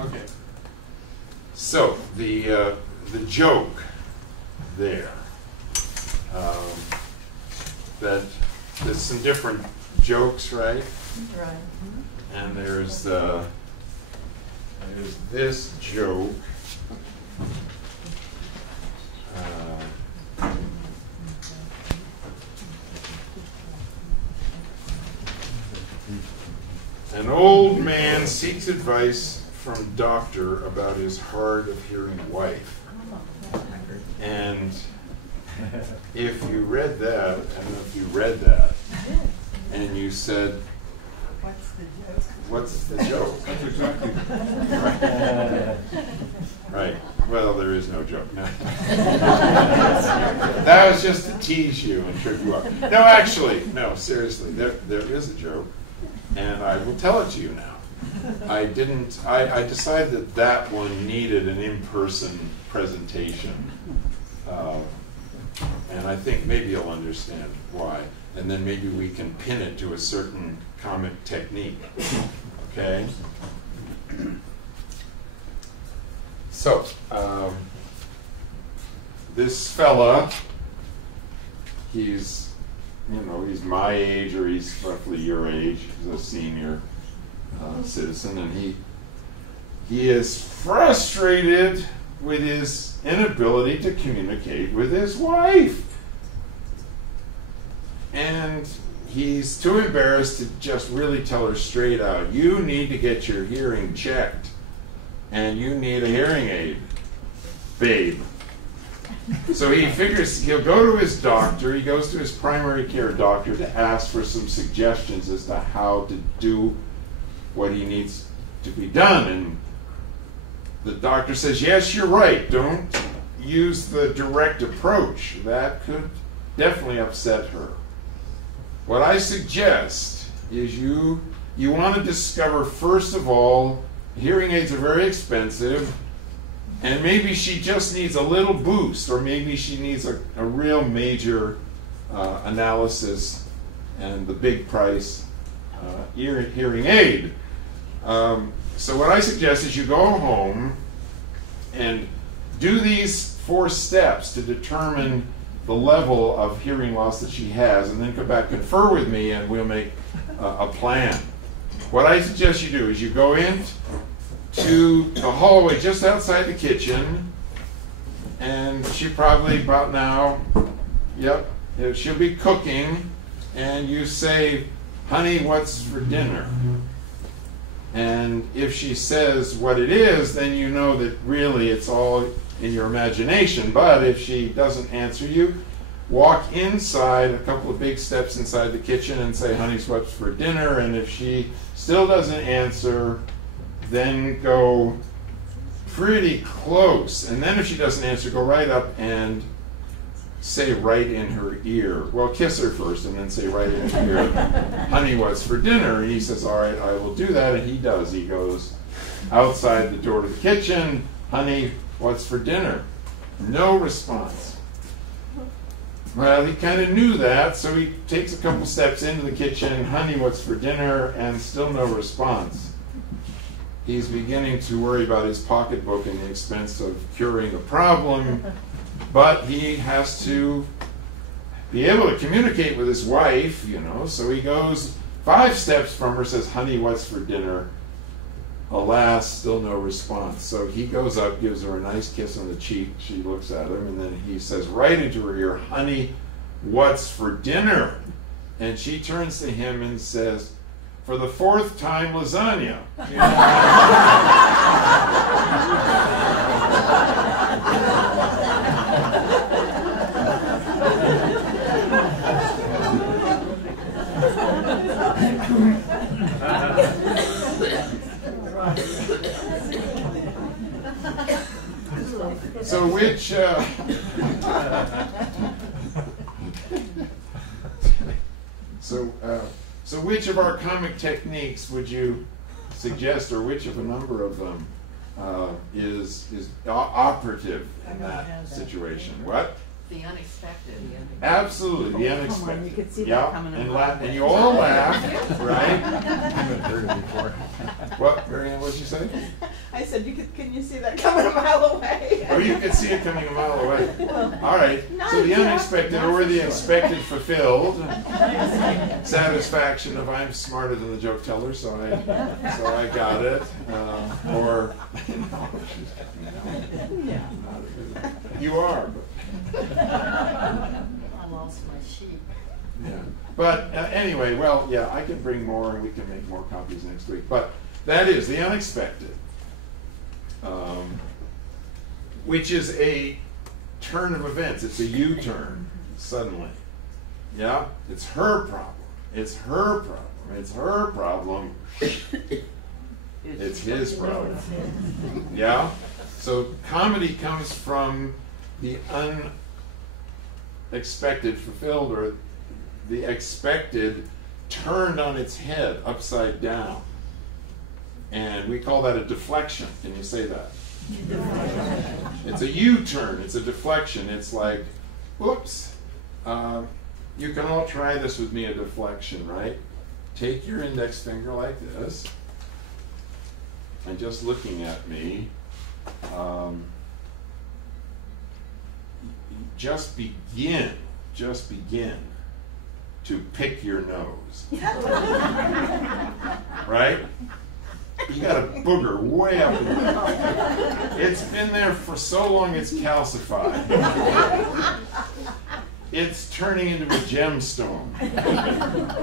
Okay. So the joke there, that there's some different jokes, right? Right. And there's this joke. An old man seeks advice from doctor about his hard of hearing wife. And if you read that, I don't know if you read that, and you said, what's the joke? That's exactly. Right. Right. Well, there is no joke. No. That was just to tease you and trip you up. No, actually, no, seriously, there is a joke, and I will tell it to you now. I decided that that one needed an in-person presentation, and I think maybe you'll understand why, and then maybe we can pin it to a certain comic technique. Okay? So, this fella, he's my age, or he's roughly your age. He's a senior citizen, and he is frustrated with his inability to communicate with his wife. And he's too embarrassed to just really tell her straight out, you need to get your hearing checked, and you need a hearing aid, babe. So he figures he'll go to his doctor. He goes to his primary care doctor to ask for some suggestions as to how to do what he needs to be done. And the doctor says, yes, you're right. Don't use the direct approach. That could definitely upset her. What I suggest is you want to discover, first of all, hearing aids are very expensive, and maybe she just needs a little boost, or maybe she needs a real major analysis and the big price hearing aid. So what I suggest is you go home and do these 4 steps to determine the level of hearing loss that she has, and then come back, confer with me, and we'll make a plan. What I suggest you do is you go into the hallway just outside the kitchen, and she probably about now, yep, she'll be cooking, and you say, honey, what's for dinner? And if she says what it is, then you know that really it's all in your imagination. But if she doesn't answer you, walk inside a couple of big steps inside the kitchen and say, honey, what's for dinner? And if she still doesn't answer, then go pretty close. And then if she doesn't answer, go right up and say right in her ear. Well, kiss her first and then say right in her ear, honey, what's for dinner? And he says, all right, I will do that. And he does. He goes outside the door to the kitchen, honey, what's for dinner? No response. Well, he kind of knew that, so he takes a couple steps into the kitchen, honey, what's for dinner? And still no response. He's beginning to worry about his pocketbook and the expense of curing the problem, but he has to be able to communicate with his wife, so he goes 5 steps from her, says, honey, what's for dinner? Alas, still no response. So he goes up, gives her a nice kiss on the cheek. She looks at him, and then he says right into her ear, honey, what's for dinner? And she turns to him and says, for the 4th time, lasagna. So which so which of our comic techniques would you suggest, or which of a number of them is operative in that situation? What? The unexpected. Absolutely, the Come on, unexpected. you could see Yeah, that coming a and, mile and you all laugh, right? I've heard it before. What, Marianne, what'd you say? I said, can you see that coming a mile away? Oh, you can see it coming a mile away. All right, so the unexpected or the expected fulfilled. Satisfaction of I'm smarter than the joke teller, so I got it. Or, you are. I lost my sheep. Yeah. But anyway, well, yeah, I can bring more and we can make more copies next week. But that is the unexpected, which is a turn of events. It's a U-turn, suddenly. Yeah? It's her problem. It's her problem. It's her problem. It's his problem. Yeah? So comedy comes from the unexpected fulfilled, or the expected turned on its head, upside down. And we call that a deflection. Can you say that? It's a U-turn. It's a deflection. It's like, whoops. You can all try this with me, a deflection, right? Take your index finger like this, and just looking at me, just begin to pick your nose. Right? You got a booger way up in there. It's been there for so long it's calcified. It's turning into a gemstone.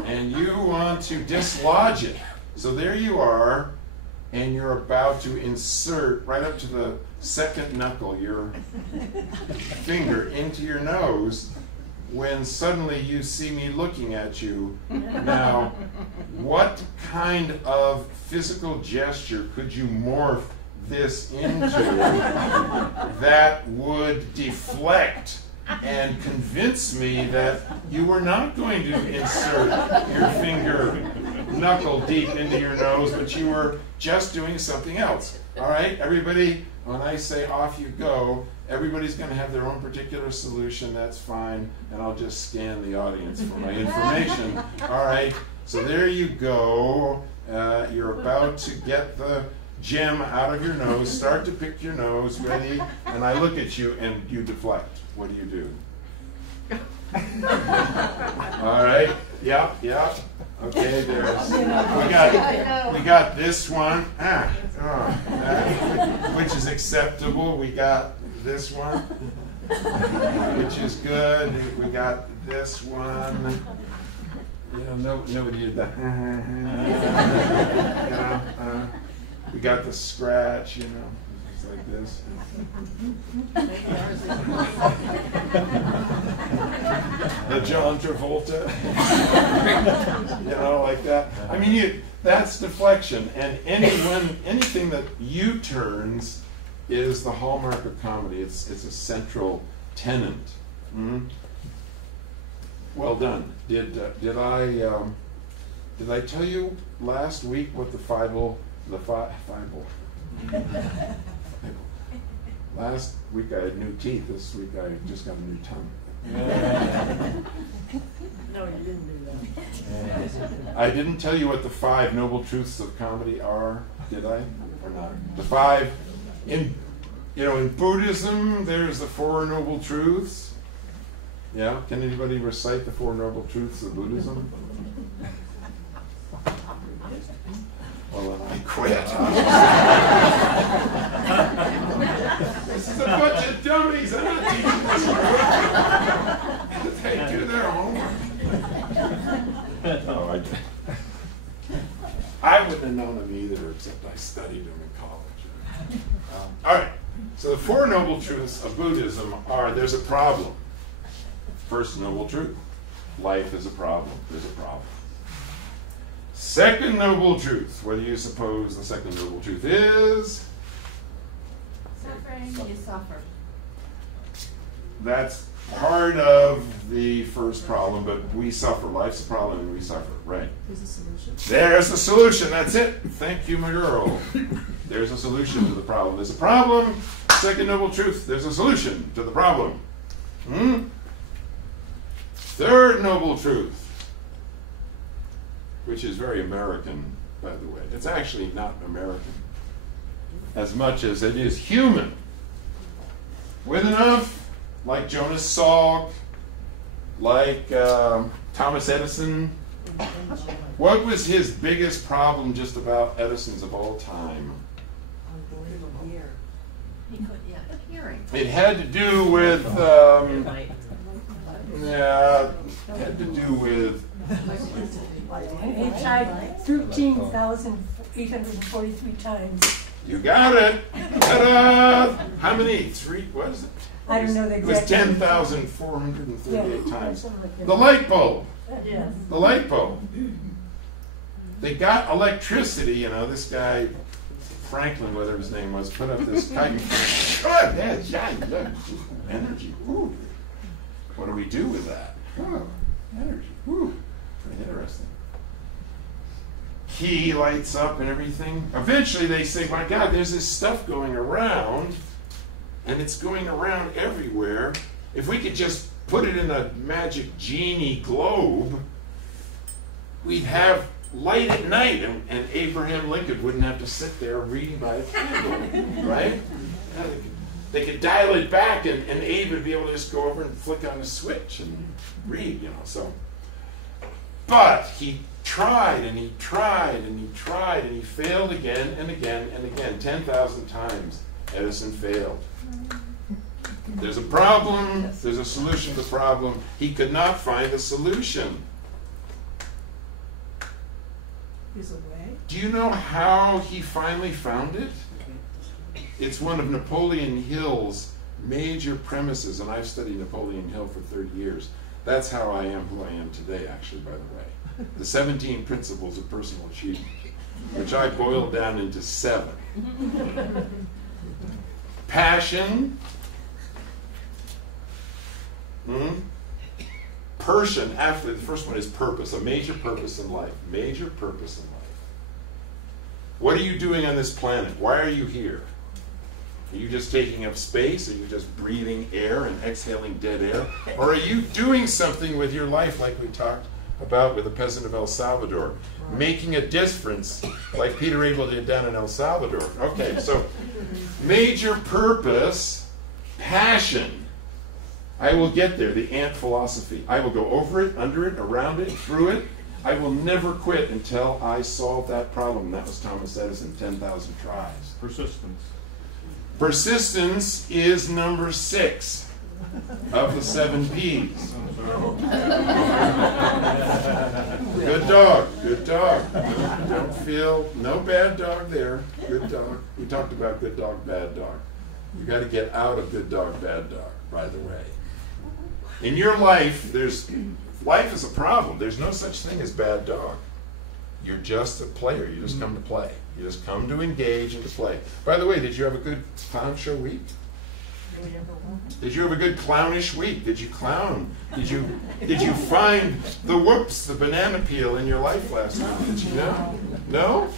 And you want to dislodge it. So there you are, and you're about to insert right up to the second knuckle your finger into your nose, when suddenly you see me looking at you. Now, what kind of physical gesture could you morph this into that would deflect and convince me that you were not going to insert your finger knuckle deep into your nose, but you were just doing something else? All right, everybody, when I say off you go, everybody's going to have their own particular solution. That's fine, and I'll just scan the audience for my information. All right, so there you go. You're about to get the gem out of your nose. Start to pick your nose. Ready? And I look at you, and you deflect. What do? All right. Yeah. Okay. We got this one. Which is acceptable. We got this one, which is good. We got this one. Nobody did that. We got the scratch. It's like this. The John Travolta. Like that. I mean, that's deflection. And anything that U-turns is the hallmark of comedy. It's a central tenet. Well done. Did I tell you last week what the Bible? Last week I had new teeth. This week I just got a new tongue. No, you didn't do that. I didn't tell you what the 5 noble truths of comedy are, did I? Or not? The 5 in Buddhism. There's the 4 noble truths. Yeah. Can anybody recite the 4 noble truths of Buddhism? Well, then I quit. This is a bunch of dummies. I'm not teaching this group. They do their homework. No, I wouldn't have known them either, except I studied them in college. All right. So the 4 noble truths of Buddhism are: there's a problem. First noble truth: life is a problem. There's a problem. Second noble truth: what do you suppose the second noble truth is? Suffering, you suffer. That's part of the first problem, but we suffer. Life's a problem and we suffer, right? There's a solution. There's a solution. That's it. Thank you, my girl. There's a solution to the problem. There's a problem. Second noble truth: there's a solution to the problem. Third noble truth, which is very American, by the way. It's actually not American as much as it is human. With enough, like Jonas Salk, like Thomas Edison. What was his biggest problem just about Edison's of all time? He could, yeah, hearing. It had to do with, had to do with, He tried 13,843 times. you got it. Ta-da! How many? Three, what is it? I don't know the It was exact number. 10,438 Yeah, times. something like that. The light bulb. Yes. The light bulb. They got electricity, you know, this guy, Franklin, whatever his name was, put up this kite. Oh, yeah, energy. Ooh. What do we do with that? Oh, energy. Ooh. Pretty interesting. Key lights up and everything. Eventually they say, my God, there's this stuff going around, and it's going around everywhere. If we could just put it in a magic genie globe, we'd have light at night, and Abraham Lincoln wouldn't have to sit there reading by a candle, right? They could dial it back, and Abe would be able to just go over and flick on the switch and read, you know. So, but he tried and he tried and he tried and he failed again and again and again. 10,000 times Edison failed. There's a problem, there's a solution to the problem. He could not find a solution. There's a way. Do you know how he finally found it? It's one of Napoleon Hill's major premises, and I've studied Napoleon Hill for 30 years. That's how I am who I am today, actually, by the way. The 17 principles of personal achievement, which I boiled down into 7. Passion. Person, after the first one is purpose, a major purpose in life. Major purpose in life. What are you doing on this planet? Why are you here? Are you just taking up space? Are you just breathing air and exhaling dead air? Or are you doing something with your life like we talked about with the peasant of El Salvador? Making a difference like Peter Abel did down in El Salvador. Okay, so major purpose, passion. I will get there, the ant philosophy. I will go over it, under it, around it, through it. I will never quit until I solve that problem. That was Thomas Edison, 10,000 tries. Persistence. Persistence is number 6 of the 7 P's. Good dog, good dog. Don't feel, no bad dog there. Good dog. We talked about good dog, bad dog. You got to get out of good dog, bad dog, by the way. In your life, life is a problem. There's no such thing as bad dog. You're just a player. You just come to play. You just come to engage and to play. By the way, did you have a good clown show week? Did you have a good clownish week? Did you clown? Did you find the whoops, the banana peel in your life last week? Did you know? No?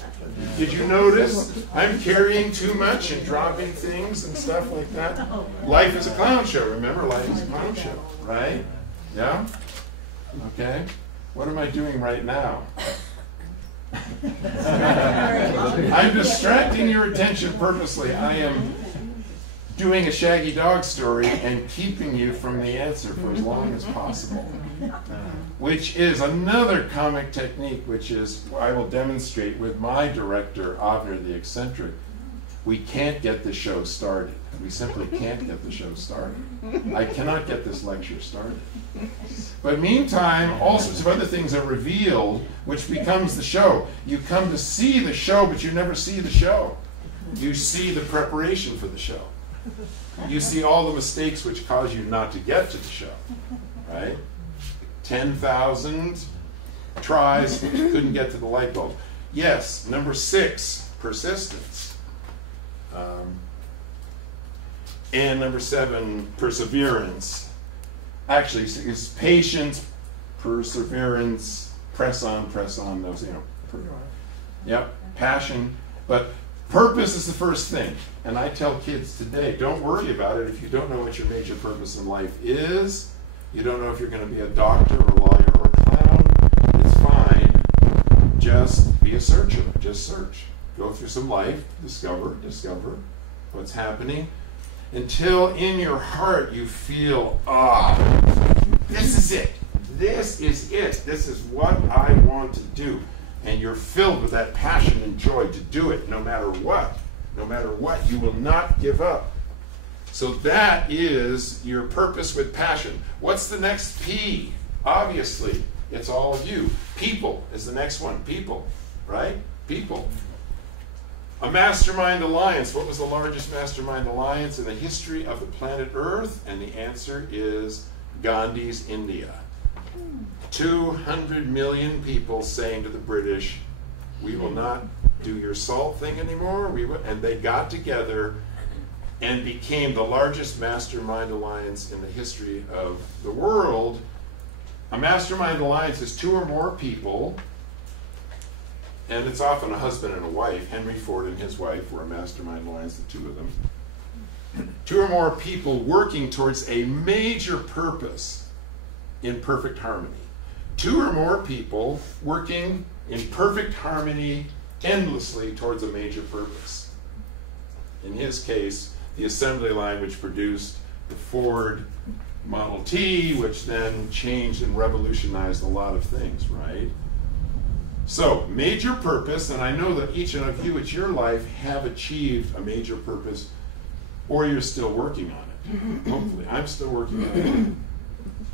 Did you notice I'm carrying too much and dropping things and stuff like that? Life is a clown show. Remember, life is a clown show, right? Yeah? Okay. What am I doing right now? I'm distracting your attention purposely. I am doing a shaggy dog story and keeping you from the answer for as long as possible, which is another comic technique, which is I will demonstrate with my director, Avner the Eccentric. We can't get the show started. We simply can't get the show started. I cannot get this lecture started. But meantime, all sorts of other things are revealed, which becomes the show. You come to see the show, but you never see the show. You see the preparation for the show. You see all the mistakes which cause you not to get to the show, right? 10,000 tries, couldn't get to the light bulb. Yes, number 6, persistence. And number 7, perseverance. Actually, it's patience, perseverance, press on, those, yep, passion. But Purpose is the first thing. And I tell kids today, don't worry about it if you don't know what your major purpose in life is. You don't know if you're going to be a doctor or a lawyer or a clown. It's fine. Just be a searcher. Just search. Go through some life. Discover what's happening. Until in your heart you feel, this is it. This is it. This is what I want to do. And you're filled with that passion and joy to do it no matter what. No matter what, you will not give up. So that is your purpose with passion. What's the next P? Obviously, it's all of you. People is the next one. People, right? People. A mastermind alliance. What was the largest mastermind alliance in the history of the planet Earth? And the answer is Gandhi's India. 200 million people saying to the British, we will not do your salt thing anymore. And they got together and became the largest mastermind alliance in the history of the world. A mastermind alliance is two or more people, and it's often a husband and a wife. Henry Ford and his wife were a mastermind alliance, the two of them. Two or more people working towards a major purpose in perfect harmony. Two or more people working in perfect harmony endlessly towards a major purpose. In his case, the assembly line which produced the Ford Model T, which then changed and revolutionized a lot of things, right? So, major purpose, and I know that each of you at your life have achieved a major purpose, or you're still working on it. Hopefully, I'm still working on it.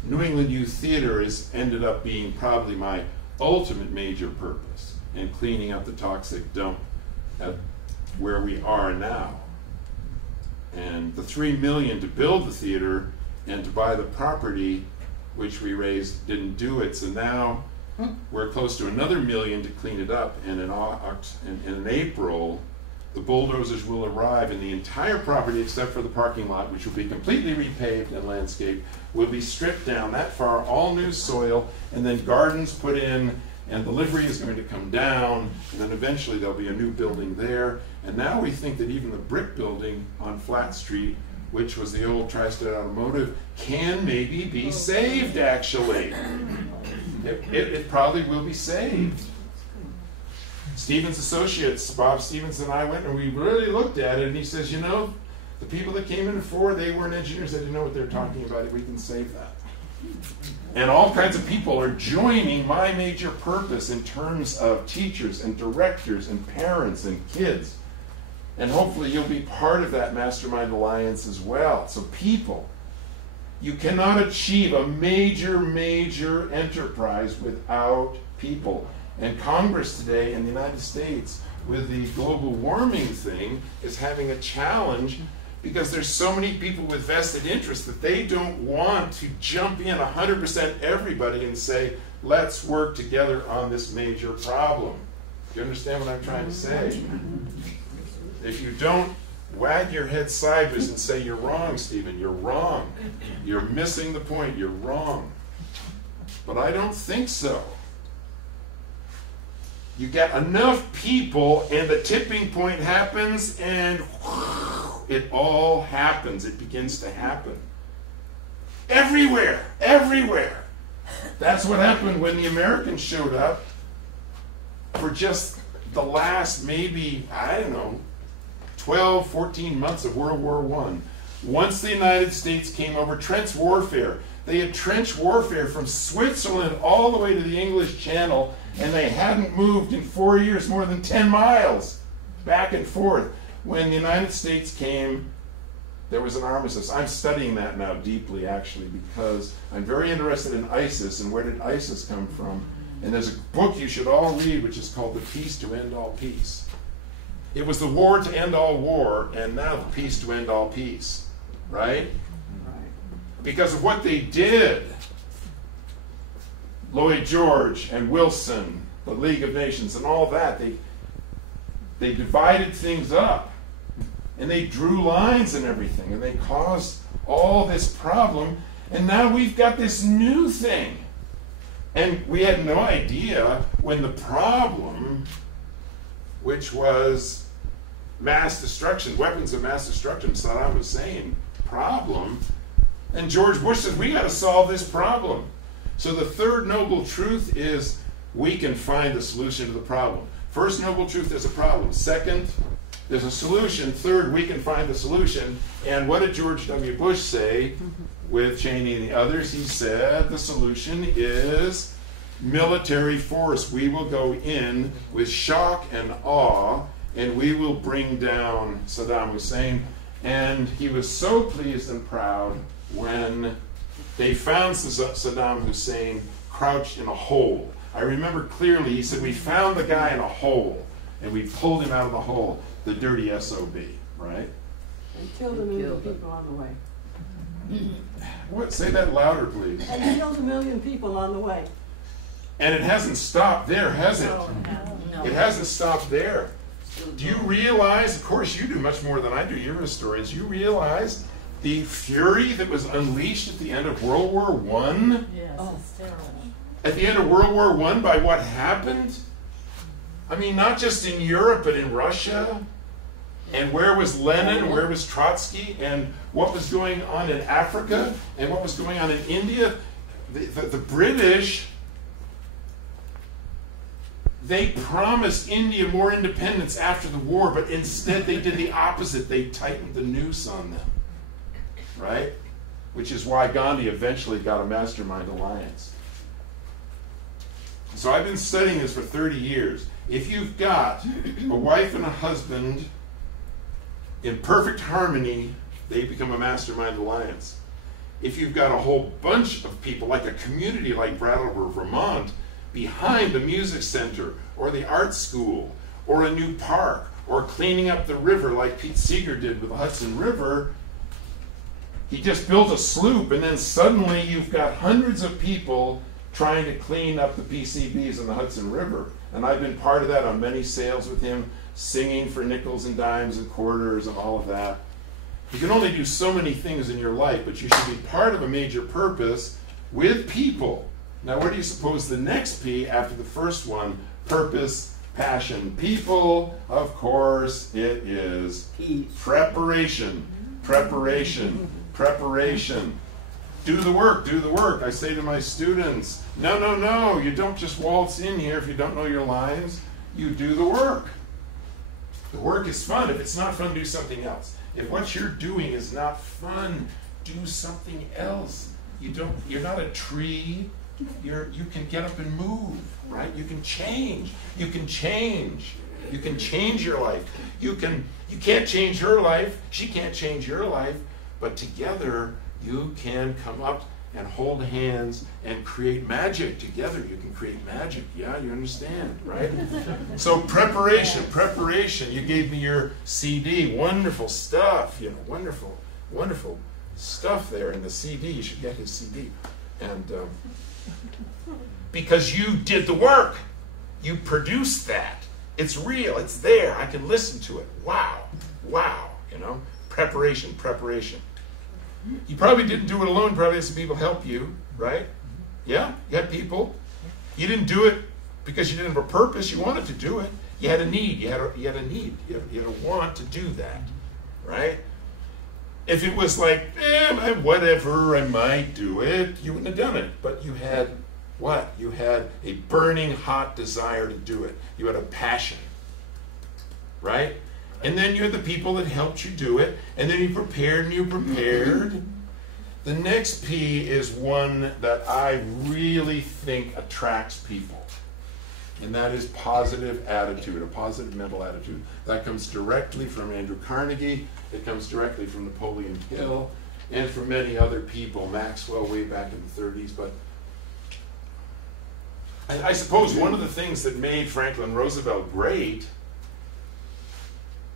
New England Youth Theater has ended up being probably my ultimate major purpose in cleaning up the toxic dump at where we are now. And the $3 million to build the theater and to buy the property which we raised didn't do it. So now we're close to another $1 million to clean it up. And in April, the bulldozers will arrive, and the entire property, except for the parking lot, which will be completely repaved and landscaped, will be stripped down that far, all new soil, and then gardens put in, and the livery is going to come down, and then eventually there'll be a new building there. And now we think that even the brick building on Flat Street, which was the old Tri-State Automotive, can maybe be saved, actually. It probably will be saved. Stevens Associates, Bob Stevens and I went and we really looked at it, and he says, you know, the people that came in before, they weren't engineers, they didn't know what they're talking about. We can save that. And all kinds of people are joining my major purpose in terms of teachers and directors and parents and kids. And hopefully you'll be part of that mastermind alliance as well. So people, you cannot achieve a major enterprise without people. And Congress today in the United States with the global warming thing is having a challenge because there's so many people with vested interest that they don't want to jump in 100% everybody and say, let's work together on this major problem. Do you understand what I'm trying to say? If you don't wag your head sideways and say, you're wrong, Stephen, you're wrong. You're missing the point, you're wrong. But I don't think so. You get enough people and the tipping point happens and it all happens. It begins to happen. Everywhere. That's what happened when the Americans showed up for just the last maybe, 12, 14 months of World War I. Once the United States came over, trench warfare. They had trench warfare from Switzerland all the way to the English Channel, and they hadn't moved in 4 years more than 10 miles back and forth. When the United States came, there was an armistice. I'm studying that now deeply, actually, because I'm very interested in ISIS and where did ISIS come from. And there's a book you should all read, which is called The Peace to End All Peace. It was the war to end all war, and now the peace to end all peace, right? Because of what they did. Lloyd George and Wilson, the League of Nations, and all that, they divided things up. And they drew lines and everything, and they caused all this problem. And now we've got this new thing. And we had no idea when the problem, which was mass destruction, weapons of mass destruction, Saddam Hussein problem. And George Bush says, we got to solve this problem. So the third noble truth is we can find the solution to the problem. First noble truth, there's a problem. Second, there's a solution. Third, we can find the solution. And what did George W. Bush say with Cheney and the others? He said the solution is military force. We will go in with shock and awe, and we will bring down Saddam Hussein. And he was so pleased and proud when they found Saddam Hussein crouched in a hole. I remember clearly, he said, we found the guy in a hole, and we pulled him out of the hole, the dirty SOB, right? And killed a million people on the way. What? Say that louder, please. And killed a million people on the way. And it hasn't stopped there, has it? No. It hasn't stopped there. Do you realize, of course you do much more than I do, you're historians, you realize the fury that was unleashed at the end of World War I? Yes, it's terrible. At the end of World War I by what happened? I mean, not just in Europe, but in Russia. And where was Lenin, where was Trotsky, and what was going on in Africa, and what was going on in India? The British, they promised India more independence after the war, but instead they did the opposite. They tightened the noose on them, right? Which is why Gandhi eventually got a mastermind alliance. So I've been studying this for 30 years. If you've got a wife and a husband in perfect harmony, they become a mastermind alliance. If you've got a whole bunch of people, like a community like Brattleboro, Vermont, behind the music center, or the art school, or a new park, or cleaning up the river like Pete Seeger did with the Hudson River, he just built a sloop, and then suddenly you've got hundreds of people trying to clean up the PCBs in the Hudson River. And I've been part of that on many sails with him, singing for nickels and dimes and quarters and all of that. You can only do so many things in your life, but you should be part of a major purpose with people. Now, what do you suppose the next P after the first one? Purpose, passion. People, of course, it is preparation. Preparation. Preparation. Do the work, do the work. I say to my students, no, you don't just waltz in here if you don't know your lines. You do the work. The work is fun. If it's not fun, do something else. If what you're doing is not fun, do something else. You're not a tree. You can get up and move, right? You can change. You can change. You can change your life. You can't change her life. She can't change your life. But together, you can come up and hold hands and create magic together. You can create magic. Yeah, you understand, right? So preparation. You gave me your CD. Wonderful stuff. Wonderful, wonderful stuff there in the CD. You should get his CD. And because you did the work. You produced that. It's real. It's there. I can listen to it. Wow. Preparation. You probably didn't do it alone. You probably had some people help you, right? Yeah? You had people. You didn't do it because you didn't have a purpose. You wanted to do it. You had a need. You had a need. You had a want to do that, right? If it was like, whatever, I might do it, you wouldn't have done it. But you had what? You had a burning hot desire to do it. You had a passion, right? And then you had the people that helped you do it, and then you prepared. The next P is one that I really think attracts people, and that is positive attitude, a positive mental attitude. That comes directly from Andrew Carnegie, it comes directly from Napoleon Hill, and from many other people, Maxwell way back in the 30s, but I suppose one of the things that made Franklin Roosevelt great,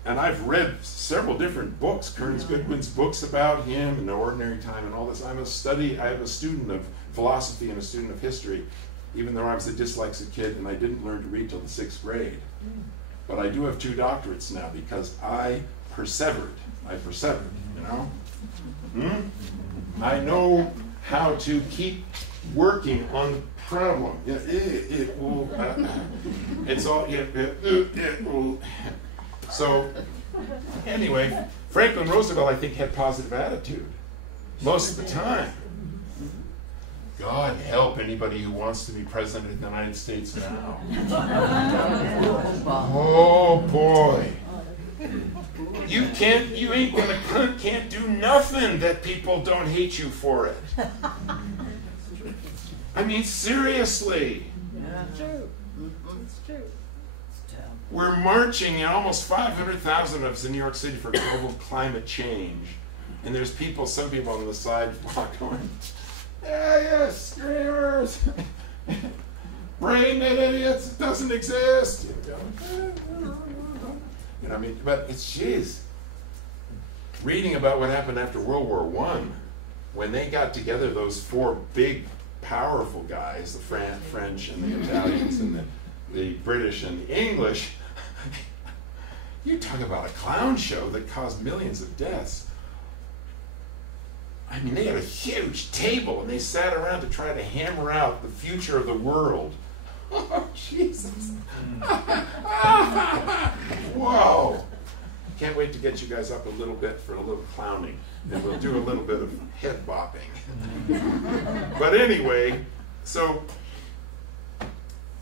and I've read several different books, Kearns Goodwin's books about him, and No Ordinary Time and all this. I am a student of philosophy and a student of history, even though I was a dyslexic kid and I didn't learn to read till the 6th grade. But I do have 2 doctorates now because I persevered, I know how to keep working on the problem. It's all, So Anyway, Franklin Roosevelt, I think, had positive attitude most of the time. God help anybody who wants to be president of the United States now. Oh boy. You can't do nothing that people don't hate you for it. I mean, seriously. It's true. It's true. We're marching, almost 500,000 of us in New York City for global climate change. And there's some people on the sidewalk going, yeah, screamers. Brain dead idiots, it doesn't exist. You know, I mean, but it's, geez, reading about what happened after World War I, when they got together, those four big, powerful guys, the French and the Italians and the British and the English, you talk about a clown show that caused millions of deaths. I mean, they had a huge table and they sat around to try to hammer out the future of the world. Oh, Jesus. Whoa. Can't wait to get you guys up a little bit for a little clowning. And we'll do a little bit of head bopping. But anyway, so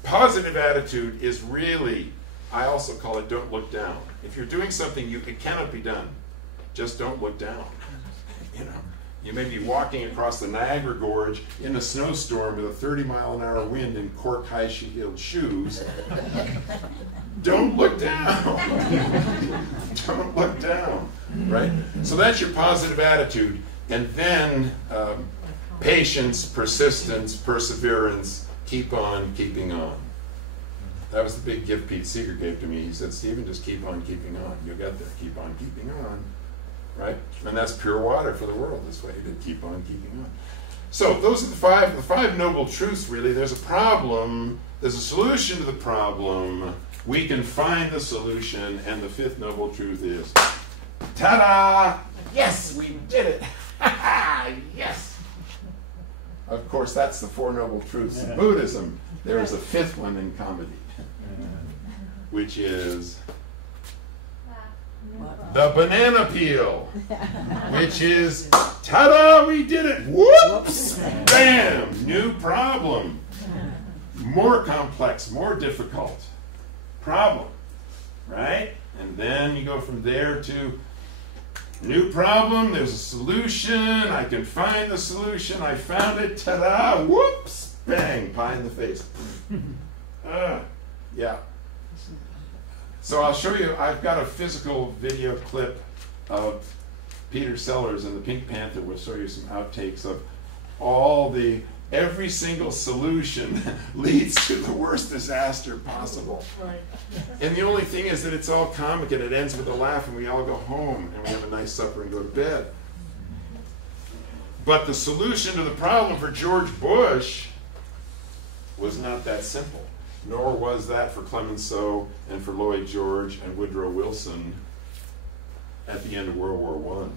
positive attitude is really, I also call it don't look down. If you're doing something it cannot be done, just don't look down. You know, you may be walking across the Niagara Gorge in a snowstorm with a 30-mile-an-hour wind in cork high-heeled shoes. Don't look down. Don't look down, right? So that's your positive attitude. And then patience, persistence, perseverance, keep on keeping on. That was the big gift Pete Seeger gave to me. He said, Stephen, just keep on keeping on. You'll get there. Keep on keeping on. Right? And that's pure water for the world this way, to keep on keeping on. So those are the five noble truths, really. There's a problem. There's a solution to the problem. We can find the solution. And the fifth noble truth is, ta-da! Yes, we did it. Yes. Of course, that's the four noble truths of Buddhism. There is a fifth one in comedy, which is the banana peel, which is, ta-da, we did it. Whoops! Bam! New problem. More complex, more difficult problem, right? And then you go from there to new problem, there's a solution, I can find the solution, I found it, ta-da, whoops, bang, pie in the face. Yeah. So I'll show you, I've got a physical video clip of Peter Sellers and the Pink Panther. We'll show you some outtakes of every single solution leads to the worst disaster possible. Right. And the only thing is that it's all comic and it ends with a laugh and we all go home and we have a nice supper and go to bed. But the solution to the problem for George Bush was not that simple. Nor was that for Clemenceau and for Lloyd George and Woodrow Wilson at the end of World War I.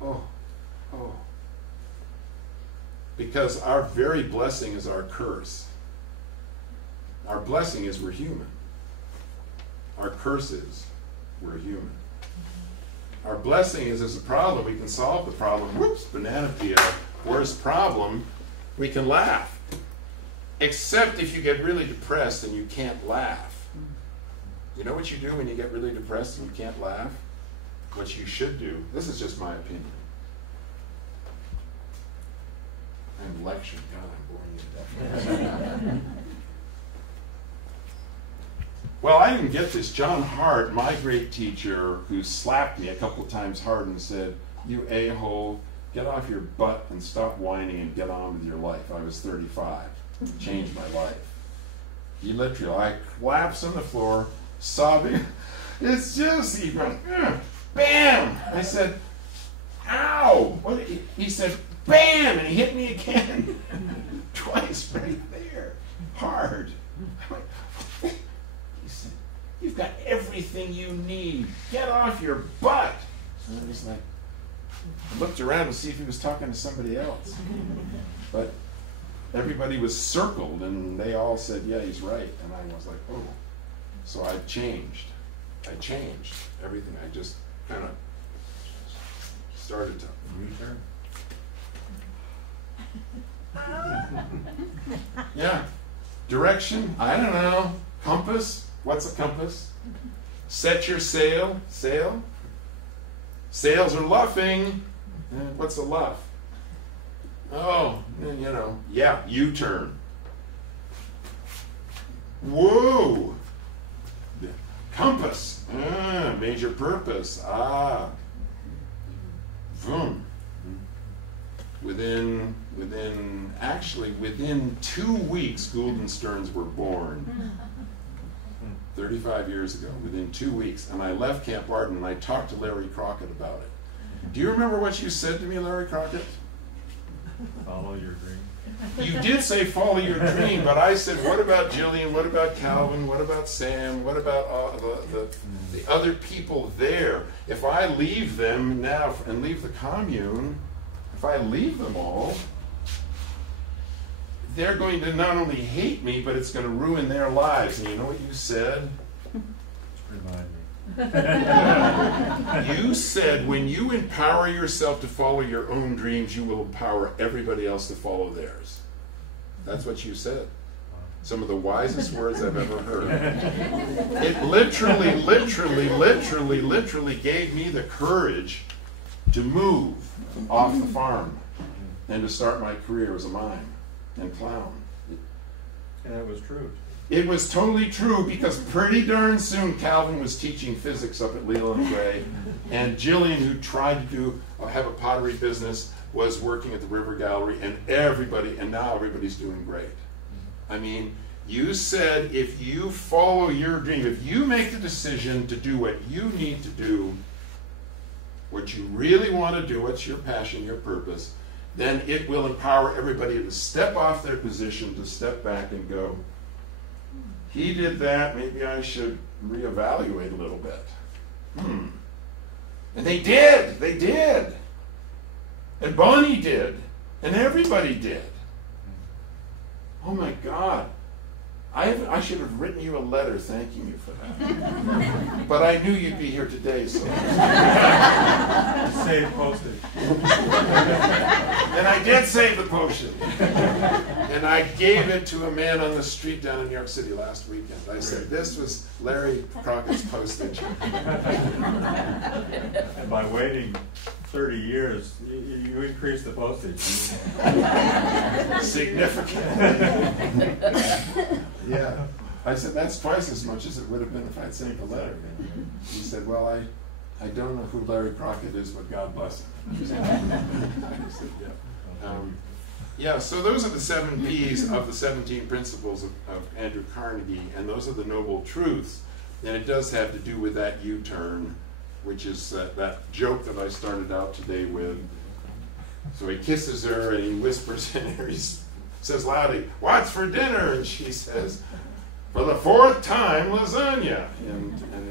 Oh. Because our very blessing is our curse. Our blessing is we're human. Our curse is we're human. Our blessing is there's a problem, we can solve the problem. Whoops, banana peel. Worst problem, we can laugh. Except if you get really depressed and you can't laugh. You know what you do when you get really depressed and you can't laugh? What you should do, this is just my opinion. I'm lecturing, God, I'm boring you to death. Well, I didn't get this. John Hart, my great teacher, who slapped me a couple of times hard and said, you a-hole, get off your butt and stop whining and get on with your life. I was 35. Changed my life. He literally, I collapsed on the floor, sobbing. It's just, he went, bam! I said, ow! What? He said, bam! And he hit me again. Twice right there. Hard. He said, you've got everything you need. Get off your butt. And I was like, I looked around to see if he was talking to somebody else. But everybody was circled, and they all said, yeah, he's right. And I was like, oh. So I changed everything. I just kind of started to U-turn. yeah. Direction, I don't know. Compass, what's a compass? Set your sail, sail. Sails are luffing. What's a luff? Oh, you know, yeah, U-turn. Whoa. Compass, major purpose, boom. Within 2 weeks, Gould and Stearns were born. 35 years ago, within 2 weeks. And I left Camp Arden and I talked to Larry Crockett about it. Do you remember what you said to me, Larry Crockett? Follow your dream. You did say follow your dream, but I said, what about Jillian? What about Calvin? What about Sam? What about the other people there? If I leave them now and leave the commune, if I leave them all, they're going to not only hate me, but it's going to ruin their lives. And you know what you said? Remind me. You said when you empower yourself to follow your own dreams, you will empower everybody else to follow theirs. That's what you said. Some of the wisest words I've ever heard. It literally gave me the courage to move off the farm and to start my career as a mime and clown. And it was true. It was totally true, because pretty darn soon Calvin was teaching physics up at Leland Gray, and Jillian, who tried to have a pottery business, was working at the River Gallery, and now everybody's doing great. I mean, you said if you follow your dream, if you make the decision to do what you need to do, what you really want to do, what's your passion, your purpose, then it will empower everybody to step off their position, to step back and go, he did that, maybe I should reevaluate a little bit. And they did. And Bonnie did. And everybody did. Oh my God. I should have written you a letter thanking you for that. But I knew you'd be here today, so. Save postage. And I did save the potion. And I gave it to a man on the street down in New York City last weekend. I said, this was Larry Crockett's postage. And by waiting 30 years, you increased the postage. Significant. Yeah. I said, that's twice as much as it would have been if I'd sent the letter. He said, well, I don't know who Larry Crockett is, but God bless him. I said, yeah. So those are the 7 P's of the 17 principles of Andrew Carnegie, and those are the noble truths. And it does have to do with that U-turn, which is that joke that I started out today with. So he kisses her and he whispers in her, he says loudly, "What's for dinner?" And she says, "For the 4th time, lasagna." And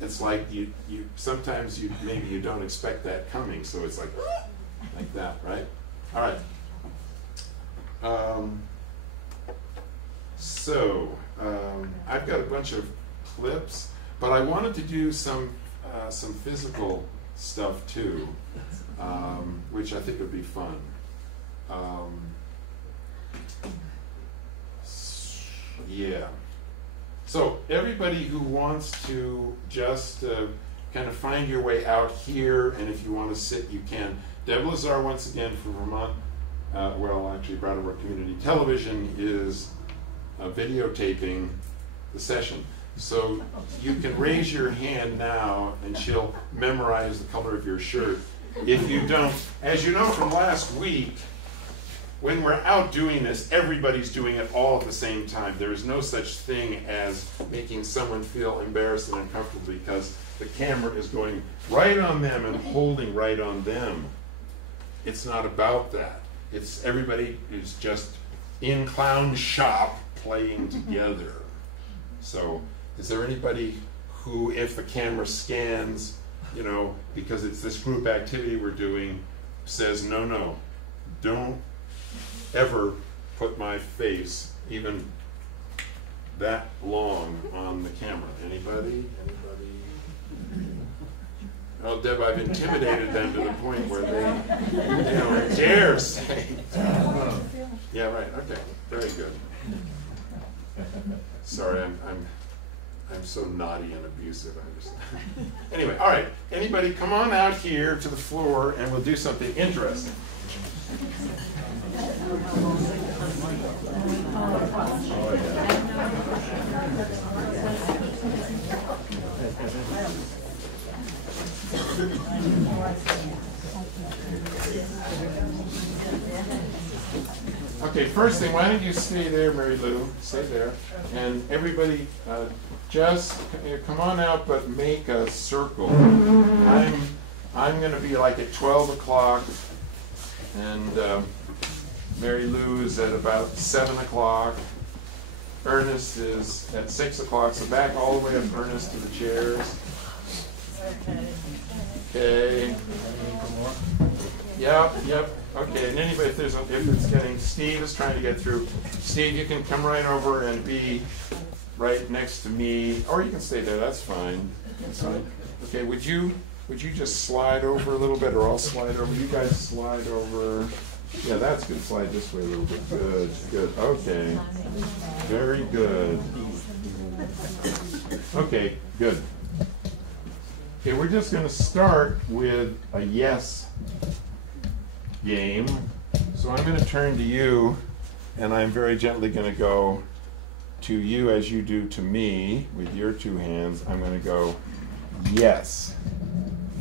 it's like you sometimes maybe you don't expect that coming, so it's like that, right? All right. I've got a bunch of clips, but I wanted to do some physical stuff too, which I think would be fun. Yeah. So everybody who wants to just kind of find your way out here, and if you want to sit, you can. Deb Lazar, once again, from Vermont, actually Brattleboro Community Television, is videotaping the session. So you can raise your hand now, and she'll memorize the color of your shirt. If you don't, as you know from last week, when we're out doing this, everybody's doing it all at the same time. There is no such thing as making someone feel embarrassed and uncomfortable because the camera is going right on them and holding right on them. It's not about that. It's everybody is just in clown shop playing together. So is there anybody who, if the camera scans, because it's this group activity we're doing, says, no, don't ever put my face even that long on the camera. Anybody? Oh, Deb, I've intimidated them to the point where they don't dare say. Yeah, right. Okay, very good. Sorry, I'm so naughty and abusive. Anyway, all right. Anybody, come on out here to the floor, and we'll do something interesting. Okay, first thing, why don't you stay there, Mary Lou? Stay there. And everybody, just come on out, but make a circle. I'm going to be like at 12 o'clock, and Mary Lou is at about 7 o'clock. Ernest is at 6 o'clock, so back all the way up, Ernest, to the chairs. Okay. Yep. Okay, and anybody, if it's getting, Steve is trying to get through. Steve, you can come right over and be right next to me, or you can stay there. That's fine. That's fine. Okay, would you just slide over a little bit, or I'll slide over? You guys slide over. Yeah, that's good. Slide this way a little bit. Good. Okay. Very good. Okay, good. Okay, we're just going to start with a yes game. So I'm going to turn to you, and I'm very gently going to go to you as you do to me with your two hands. I'm going to go yes.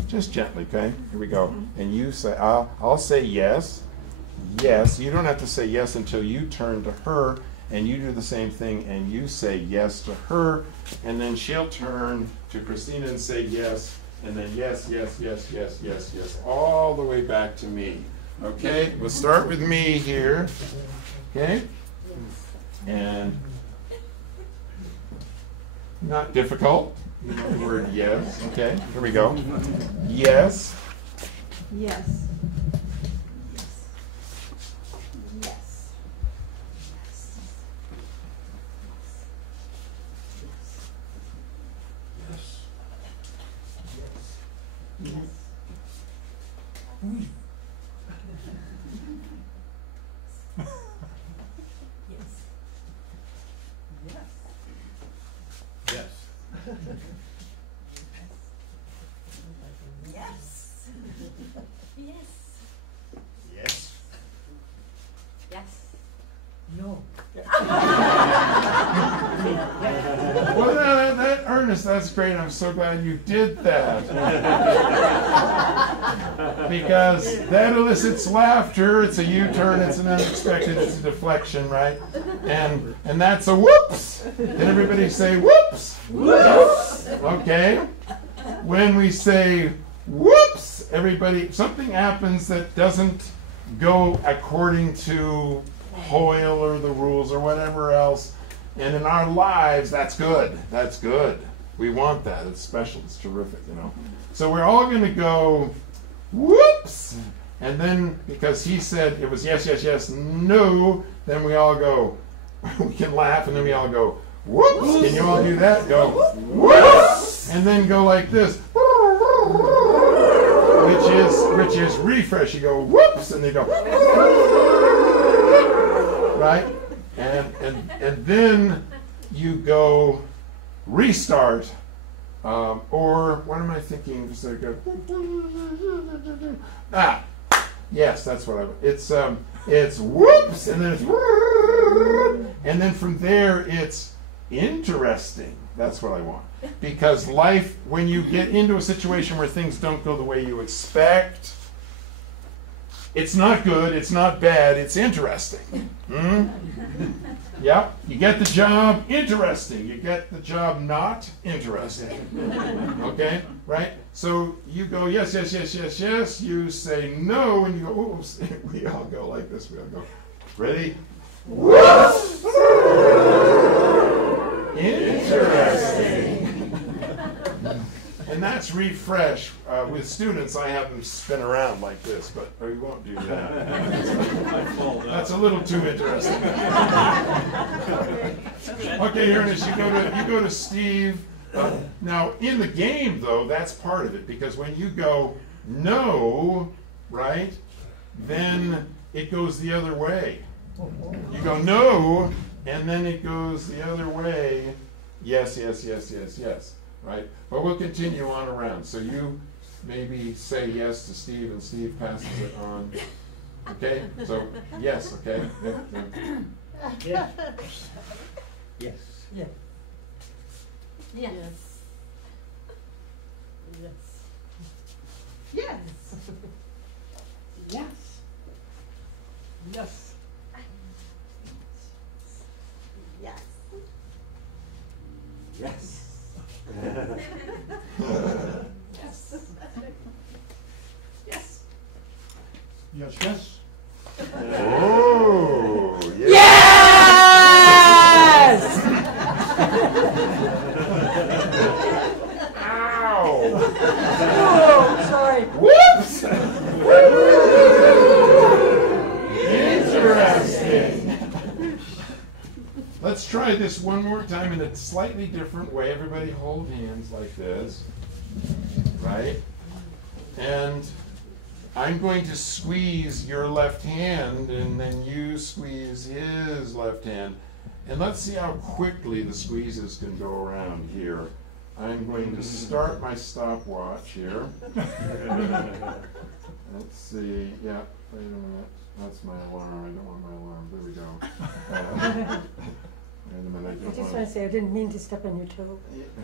Just gently, okay? Here we go. And you say, I'll say yes. Yes. You don't have to say yes until you turn to her, and you do the same thing, and you say yes to her, and then she'll turn to Christina and say yes, and then yes, all the way back to me. Okay? We'll start with me here. Okay? And not difficult. You know the word yes. Okay? Here we go. Yes. Yes. Well, that Ernest, that's great. I'm so glad you did that. Because that elicits laughter. It's a U-turn. It's an unexpected. It's a deflection, right? And that's a whoops. Did everybody say whoops? Whoops. Okay. When we say whoops, everybody, something happens that doesn't go according to Hoyle or the rules or whatever else. And in our lives, that's good. That's good. We want that. It's special. It's terrific, you know. So we're all going to go, whoops. And then, because he said it was yes, no, then we all go, we can laugh, and then we all go, whoops. Can you all do that? Go, whoops. And then go like this, which is refresh. You go, whoops, and they go, right? And then you go restart, or what am I thinking? Just like yes, that's what it's whoops, and then it's and then from there it's interesting. That's what I want, because life, when you get into a situation where things don't go the way you expect, it's not good, it's not bad, it's interesting. Yep, you get the job, interesting. You get the job, not interesting. Okay, right? So you go yes. You say no, and you go oops. We all go like this. We all go. Ready? Whoops! Interesting. And that's refresh. With students, I have them spin around like this, but we won't do that. That's a little too interesting. Okay, Ernest, you go to Steve. Now, in the game, though, that's part of it, because when you go no, right, then it goes the other way. You go no, and then it goes the other way. Yes, yes, yes, yes, yes, right? But we'll continue on around. So you maybe say yes to Steve, and Steve passes it on. Okay? So, yes, okay? Yeah, yeah. Yes. Yes. Yes. Yes. Yes. Yes. Yes. Yes. Yes. Yes. Yes, yes. Oh, yeah. Yes! Ow! Oh, sorry. Whoops! Interesting. Let's try this one more time in a slightly different way. Everybody hold hands like this, right? And I'm going to squeeze your left hand, and then you squeeze his left hand. And let's see how quickly the squeezes can go around here. I'm going to start my stopwatch here. Let's see. Yeah, wait a minute. That's my alarm. I don't want my alarm. There we go. Wait a minute. I just want to say, I didn't mean to step on your toe.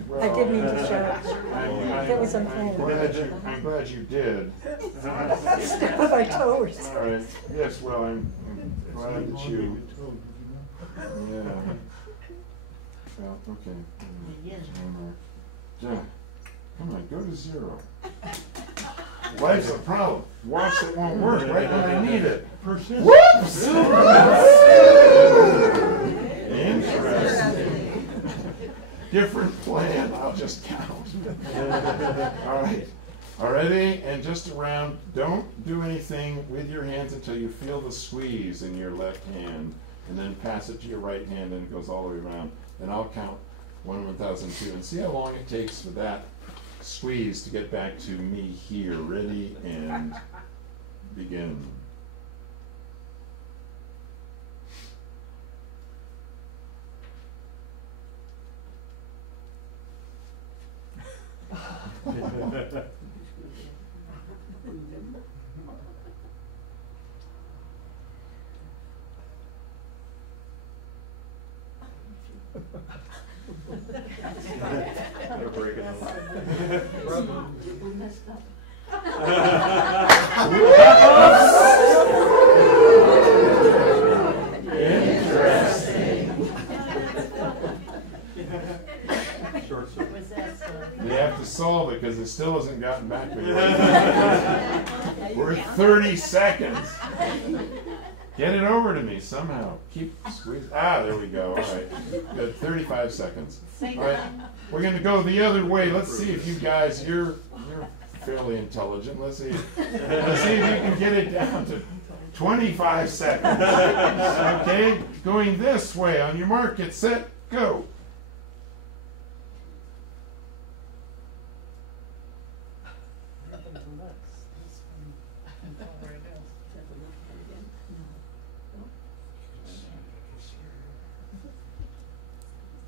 Well, I did mean to shout. That was unplanned. I'm glad you did. Step on my toes. All right. Yes, well, I'm glad that you. Yeah. Well, okay. Yeah. Come on, go to 0. Life's a problem. Watch it won't work right when I need it. Whoops! Interesting. Different plan. I'll just count. All right. All ready? And just around. Don't do anything with your hands until you feel the squeeze in your left hand, and then pass it to your right hand, and it goes all the way around. And I'll count 1, 1,002, and see how long it takes for that squeeze to get back to me here. Ready and begin. Gotta break it up. Interesting. Short circuit. We have to solve it because it still hasn't gotten back to me. We're at 30 seconds. Get it over to me somehow. Keep squeezing. Ah, there we go. All right. Good. 35 seconds. All right. We're going to go the other way. Let's see if you guys, you're fairly intelligent. Let's see if you can get it down to 25 seconds. Okay? Going this way. On your mark, get set, go.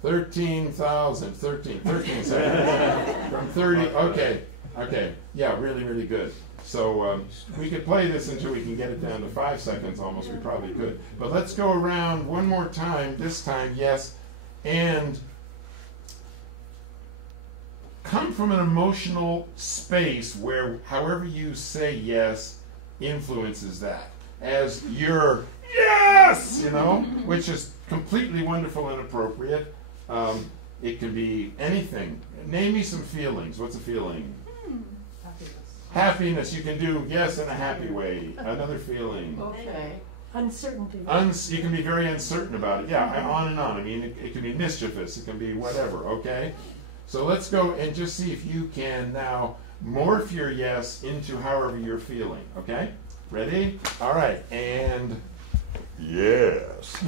Thirteen seconds. From 30, okay, yeah, really, really good. So we could play this until we can get it down to 5 seconds almost, we probably could. But let's go around one more time, this time, yes, and come from an emotional space where however you say yes influences that. As your yes, you know, which is completely wonderful and appropriate. It can be anything. Name me some feelings. What's a feeling? Happiness. You can do yes in a happy way. Another feeling. Okay. Uncertainty. You can be very uncertain about it. Yeah, on and on. I mean, it can be mischievous. It can be whatever, okay? So let's go and just see if you can now morph your yes into however you're feeling, okay? Ready? All right, and Yes.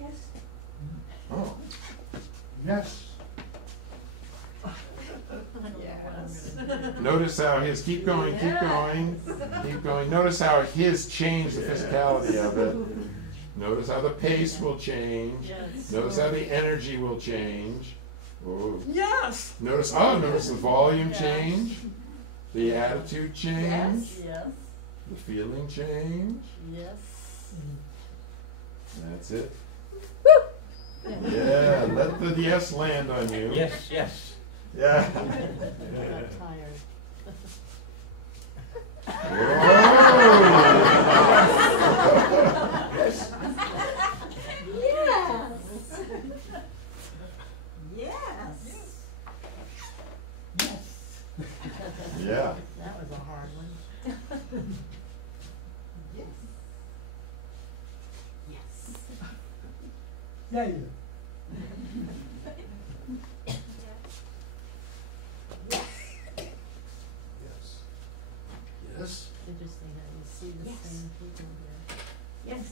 Yes. Oh. Yes. Yes. Notice how his, keep going, keep going, keep going. Notice how his changed the physicality of it. Notice how the pace will change. Yes. Notice how the energy will change. Oh. Yes. Notice the volume change, the attitude change, Yes. the feeling change. Yes. That's it. Yeah, let the yes land on you. Yes, yes. Yeah. I'm tired. Yes. Yeah. That was a hard one. Yes. Yes. Yeah, yeah. Yes. Interesting how you see the Yes. same people there. Yes.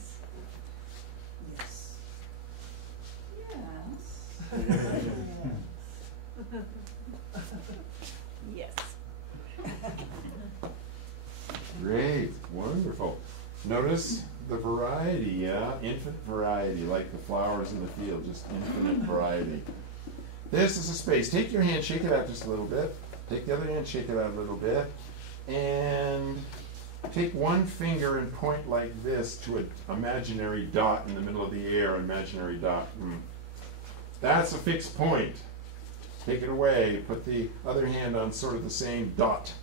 Yes. Great, wonderful. Notice the variety, yeah? Infinite variety, like the flowers in the field, just infinite variety. This is a space. Take your hand, shake it out just a little bit. Take the other hand, shake it out a little bit. And take one finger and point like this to an imaginary dot in the middle of the air, imaginary dot. That's a fixed point. Take it away. Put the other hand on sort of the same dot.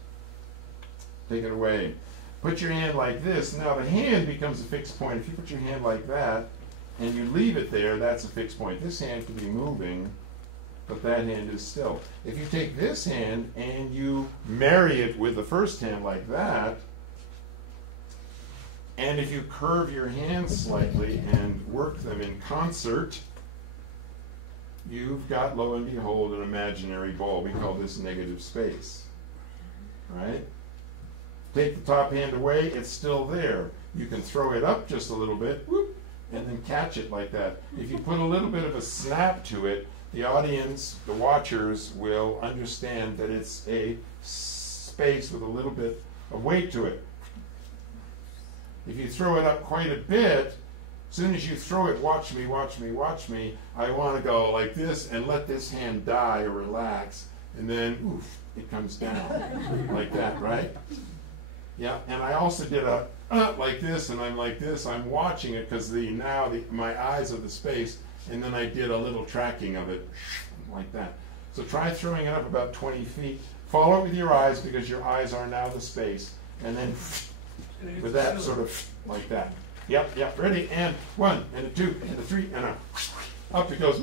Take it away. Put your hand like this. Now the hand becomes a fixed point. If you put your hand like that and you leave it there, that's a fixed point. This hand could be moving, but that hand is still. If you take this hand and you marry it with the first hand like that, and if you curve your hands slightly and work them in concert, you've got, lo and behold, an imaginary ball. We call this negative space. Right? Take the top hand away, it's still there. You can throw it up just a little bit, whoop, and then catch it like that. If you put a little bit of a snap to it, the audience, the watchers, will understand that it's a space with a little bit of weight to it. If you throw it up quite a bit, as soon as you throw it, watch me, watch me, watch me, I want to go like this and let this hand die or relax, and then, oof, it comes down like that, right? Yeah, and I also did a like this, and I'm like this. I'm watching it because my eyes are the space, and then I did a little tracking of it like that. So try throwing it up about 20 feet. Follow it with your eyes because your eyes are now the space, and then with that sort of like that. Yep, yep. Ready? And 1, and a 2, and a 3, and a up it goes.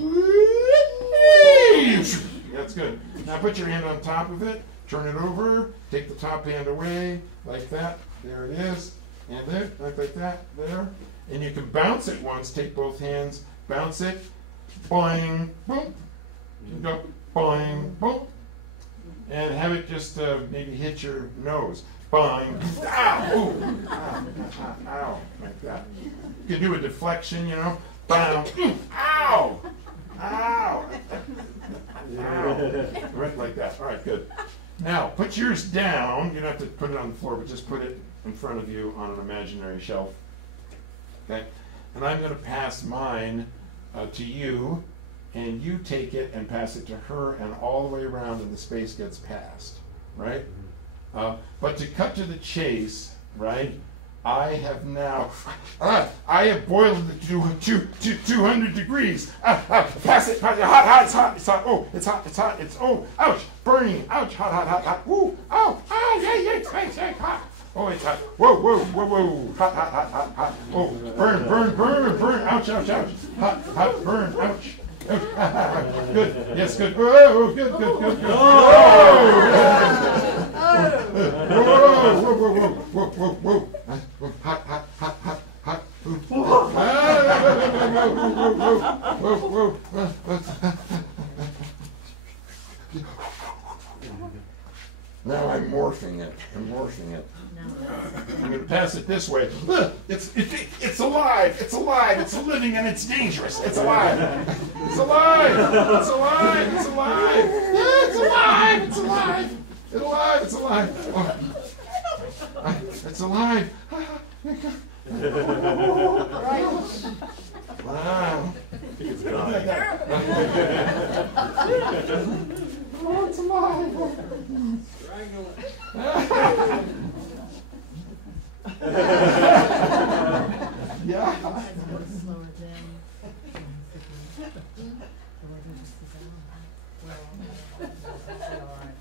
That's good. Now put your hand on top of it. Turn it over, take the top hand away, like that, there it is, and there, like that, there. And you can bounce it once, take both hands, bounce it, boing, boom, you go, boing, boom, and have it just maybe hit your nose, boing, ow, ooh, ow, ow, like that. You can do a deflection, you know, bow, ow, ow, ow, right like that, all right, good. Now, put yours down. You don't have to put it on the floor, but just put it in front of you on an imaginary shelf. Okay? And I'm going to pass mine to you, and you take it and pass it to her, and all the way around, and the space gets passed. Right? But to cut to the chase, right, I have now, I have boiled it to 200 degrees. Pass it, hot, it's hot, it's hot, oh, it's hot, it's, oh, ouch, burning, ouch, hot, woo, ow, yeah, hot. Oh, it's hot, whoa, hot, oh, burn, ouch, hot, burn, ouch. Good, yes, good, oh, good. Whoa. Hot. Now I'm morphing it. I'm morphing it. No. I'm going to pass it this way. Look, it's alive. It's alive. It's living and it's dangerous. It's alive. It's alive. It's alive. It's alive. Yeah, it's alive. It's alive. It's alive. It's alive. Oh. It's alive. Wow. It's gone. Oh, it's alive. Yeah. That's a little slower than. The way this is on. Well, all right.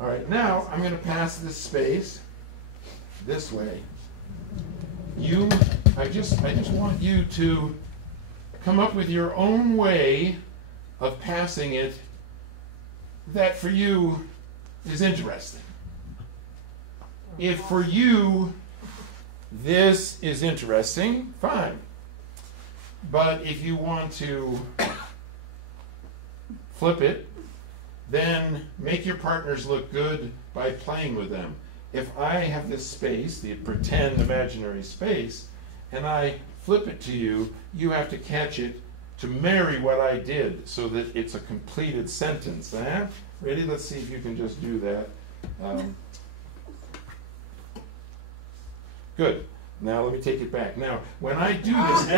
All right, now I'm going to pass this space this way. I just want you to come up with your own way of passing it that for you is interesting. If for you this is interesting, fine. But if you want to flip it, then make your partners look good by playing with them. If I have this space, the pretend imaginary space, and I flip it to you, you have to catch it to marry what I did so that it's a completed sentence. Ready? Let's see if you can just do that. Good. Now let me take it back. Now, when I do this,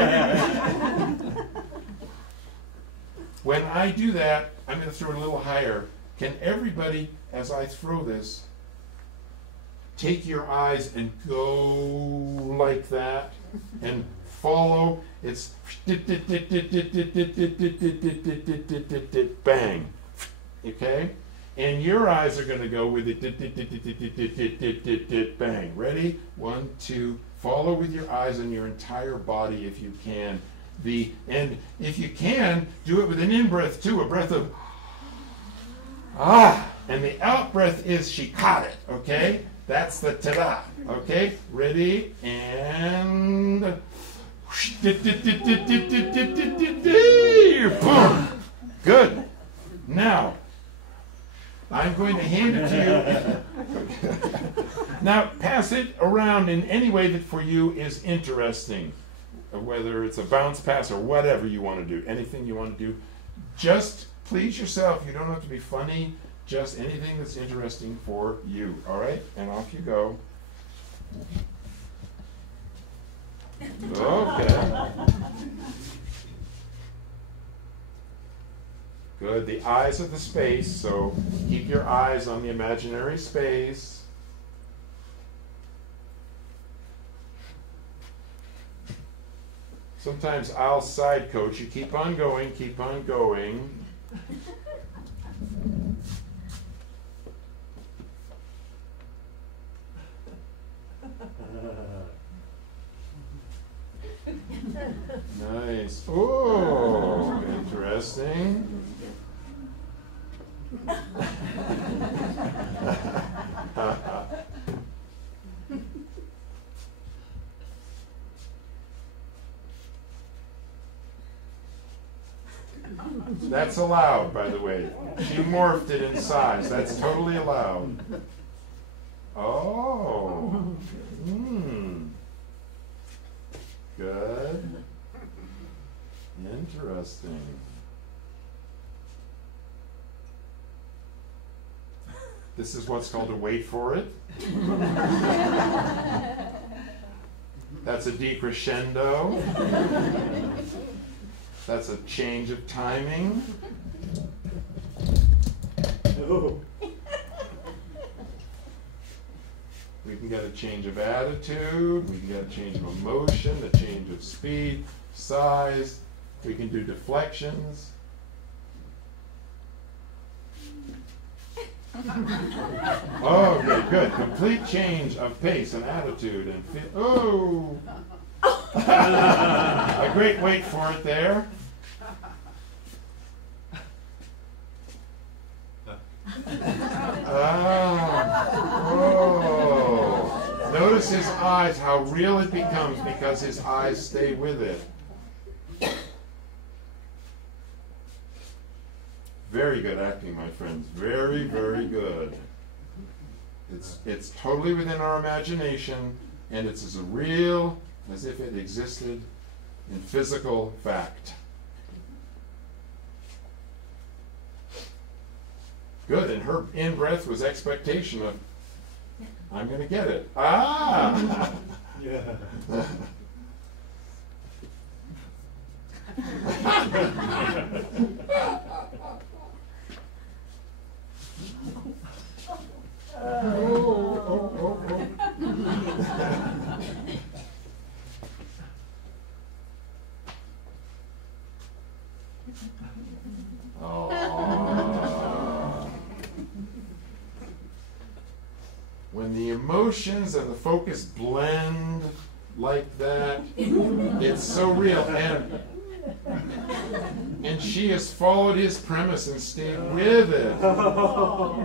when I do that, I'm going to throw it a little higher. Can everybody, as I throw this, take your eyes and go like that and follow? It's bang. Okay? And your eyes are going to go with it bang. Ready? 1, 2. Follow with your eyes and your entire body if you can. And if you can, do it with an in-breath too, a breath of ah, and the out-breath is she caught it, okay? That's the ta-da, okay? Ready? And boom. Good. Now, I'm going to hand it to you. Now, pass it around in any way that for you is interesting. Whether it's a bounce pass or whatever you want to do, anything you want to do, just please yourself. You don't have to be funny, just anything that's interesting for you, all right? And off you go. Okay. Good, the eyes are the space, so keep your eyes on the imaginary space. Sometimes I'll side coach you. Keep on going, keep on going. Nice. Oh, interesting. That's allowed, by the way. She morphed it in size. That's totally allowed. Oh. Good. Interesting. This is what's called a wait for it. That's a decrescendo. That's a change of timing. We can get a change of attitude, we can get a change of emotion, a change of speed, size. We can do deflections. Okay, good. Complete change of pace and attitude and feel. Oh! A great wait for it there. Oh. Notice his eyes, how real it becomes because his eyes stay with it. Very good acting, my friends. Very, very good. It's totally within our imagination, and it's as real as if it existed in physical fact. Good, and her in-breath was expectation of, I'm going to get it. Ah! Yeah. When the emotions and the focus blend like that, it's so real. And she has followed his premise and stayed with it. Oh.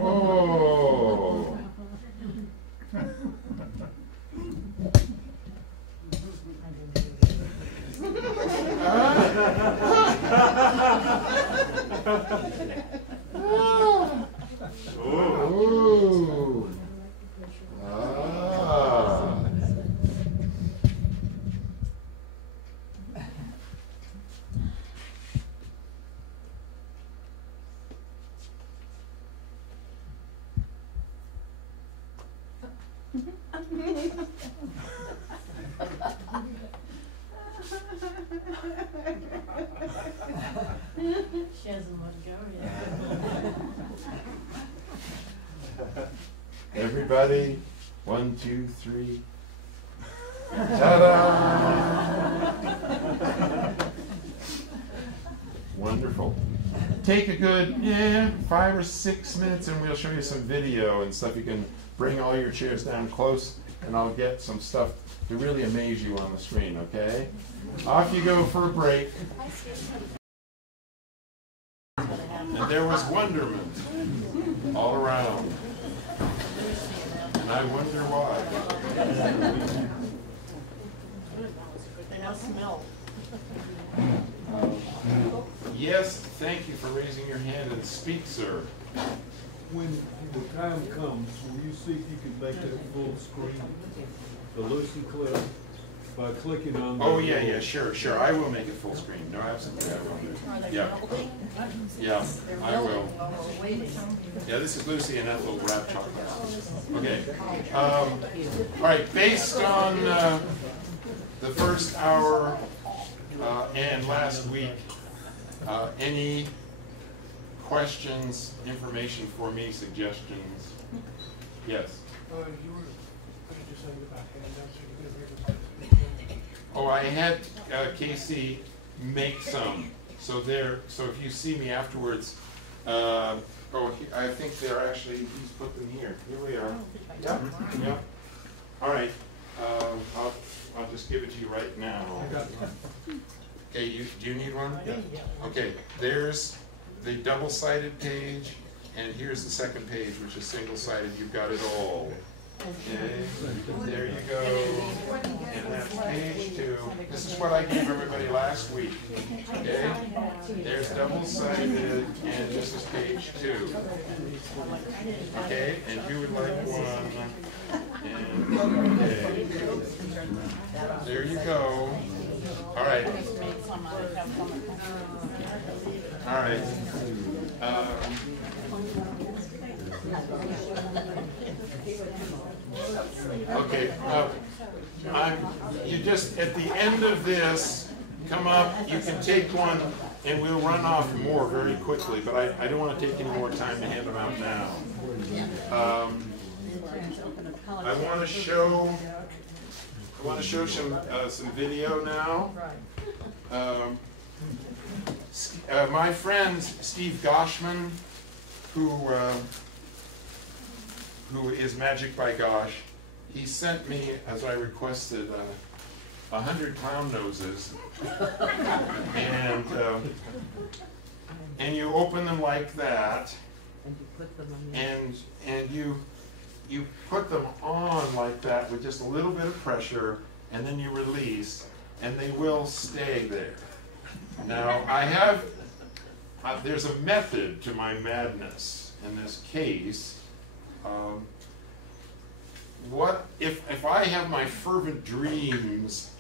Ooh. Ah. She hasn't let go yet. Everybody, 1, 2, 3. Ta-da! Wonderful. Take a good 5 or 6 minutes and we'll show you some video and stuff. You can bring all your chairs down close and I'll get some stuff to really amaze you on the screen, okay? Off you go for a break. And there was wonderment all around. And I wonder why. They must smell. Yes, thank you for raising your hand and speak, sir. When the time comes, will you see if you can make that full screen, the Lucy clip, by clicking on the... Oh, yeah, sure. I will make it full screen. No, absolutely, I will. Yeah, I will. Yeah, this is Lucy and Ethel wrap chocolates. Okay. All right, based on the first hour and last week, any questions, information for me, suggestions? Yes? You were just saying about handouts. Oh, I had Casey make some. So if you see me afterwards, I think they're actually, he's put them here. Here we are. Yeah. All right. I'll just give it to you right now. I got one. Okay, do you need one? Okay, there's the double-sided page, and here's the second page, which is single-sided. You've got it all. Okay, there you go. And that's page 2. This is what I gave everybody last week. Okay, there's double-sided, and this is page 2. Okay, and you would like one. And okay, there you go. All right. All right. Okay. You just at the end of this come up. You can take one, and we'll run off more very quickly. But I don't want to take any more time to hand them out now. I want to show some video now. My friend Steve Goshman, who is Magic by Gosh, he sent me, as I requested, 100 clown noses, and you open them like that, And you put them on the. and you put them on like that with just a little bit of pressure, and then you release, and they will stay there. Now, there's a method to my madness in this case. What if I have my fervent dreams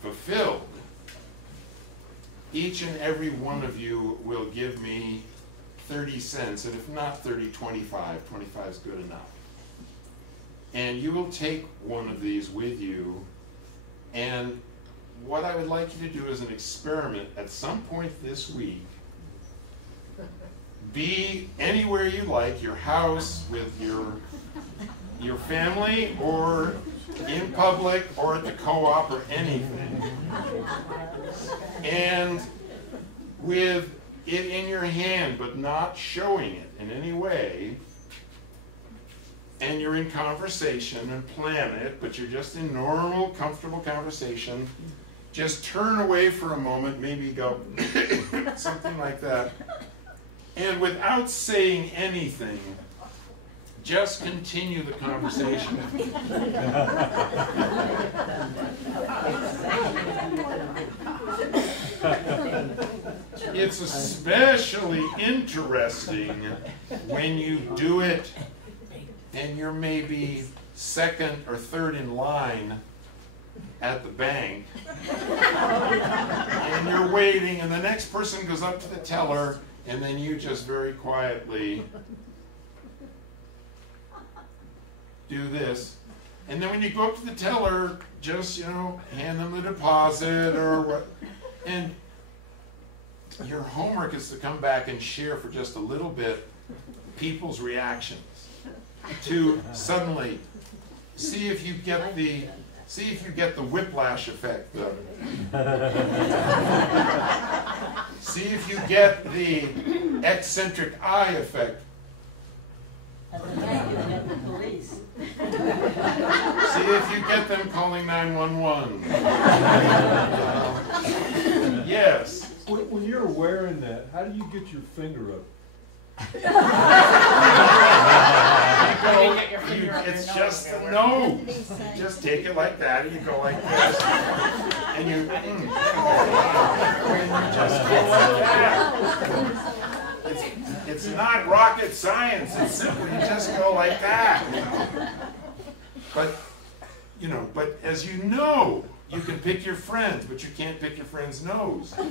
fulfilled, each and every one of you will give me 30 cents, and if not 30, 25. 25 is good enough. And you will take one of these with you, and what I would like you to do as an experiment at some point this week, be anywhere you like, your house, with your family, or in public, or at the co-op, or anything, and with it in your hand, but not showing it in any way, and you're in conversation and plan it, but you're just in normal, comfortable conversation, just turn away for a moment, maybe go something like that, and without saying anything, just continue the conversation. It's especially interesting when you do it and you're maybe second or third in line at the bank, and you're waiting, and the next person goes up to the teller, and then you just very quietly do this. And then when you go up to the teller, just, hand them the deposit or what. And your homework is to come back and share for just a little bit people's reactions to suddenly see if you get the whiplash effect. See if you get the eccentric eye effect. At the bank, you get the police. See if you get them calling 911. Yes. When you're wearing that, how do you get your finger up? It's just no. You just take it like that, and you go like this, and you just go like that. It's not rocket science. It's simple. You just go like that. But as you know, you can pick your friends, but you can't pick your friend's nose. So,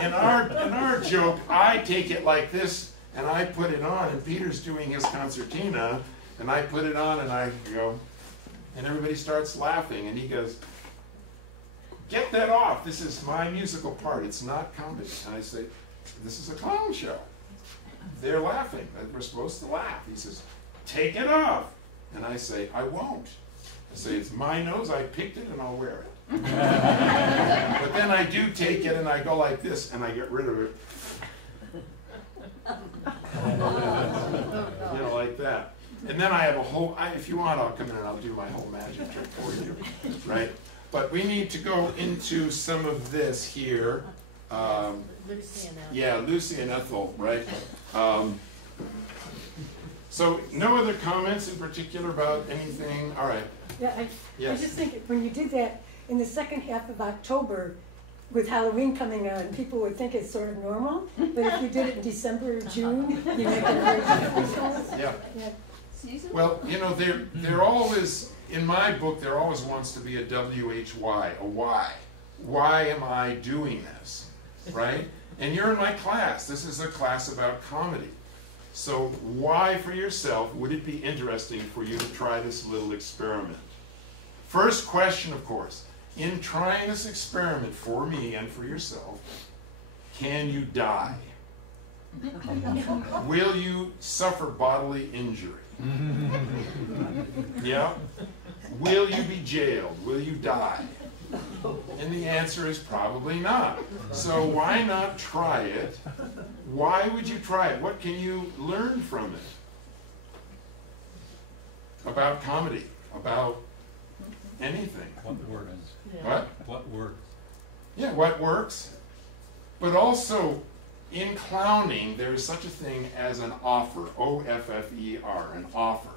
in our joke, I take it like this, and I put it on, and Peter's doing his concertina, and I put it on, and I go, and everybody starts laughing, and he goes, "Get that off. This is my musical part. It's not comedy." And I say, "This is a clown show. They're laughing. We're supposed to laugh." He says, "Take it off." And I say, "I won't." I say, "It's my nose. I picked it, and I'll wear it." But then I do take it, and I go like this, and I get rid of it. Like that. And then I have a whole, if you want, I'll come in and I'll do my whole magic trick for you, right? But we need to go into some of this here. Lucy and Ethel. Yeah, Lucy and Ethel, right? So no other comments in particular about anything? All right. Yeah, I Yes. just think when you did that in the second half of October, with Halloween coming on, people would think it's sort of normal. But if you did it in December or June, you make it very difficult. Yeah. Yeah. Well, there always, in my book, there always wants to be a WHY, a why. Why am I doing this, right? And you're in my class. This is a class about comedy. So why for yourself would it be interesting for you to try this little experiment? First question, of course, in trying this experiment for me and for yourself, can you die? Will you suffer bodily injury? Yeah? Will you be jailed? Will you die? And the answer is probably not. So why not try it? Why would you try it? What can you learn from it? About comedy. about anything. What works? What? What works? Yeah, what works. But also, in clowning, there is such a thing as an offer. O-F-F-E-R, an offer.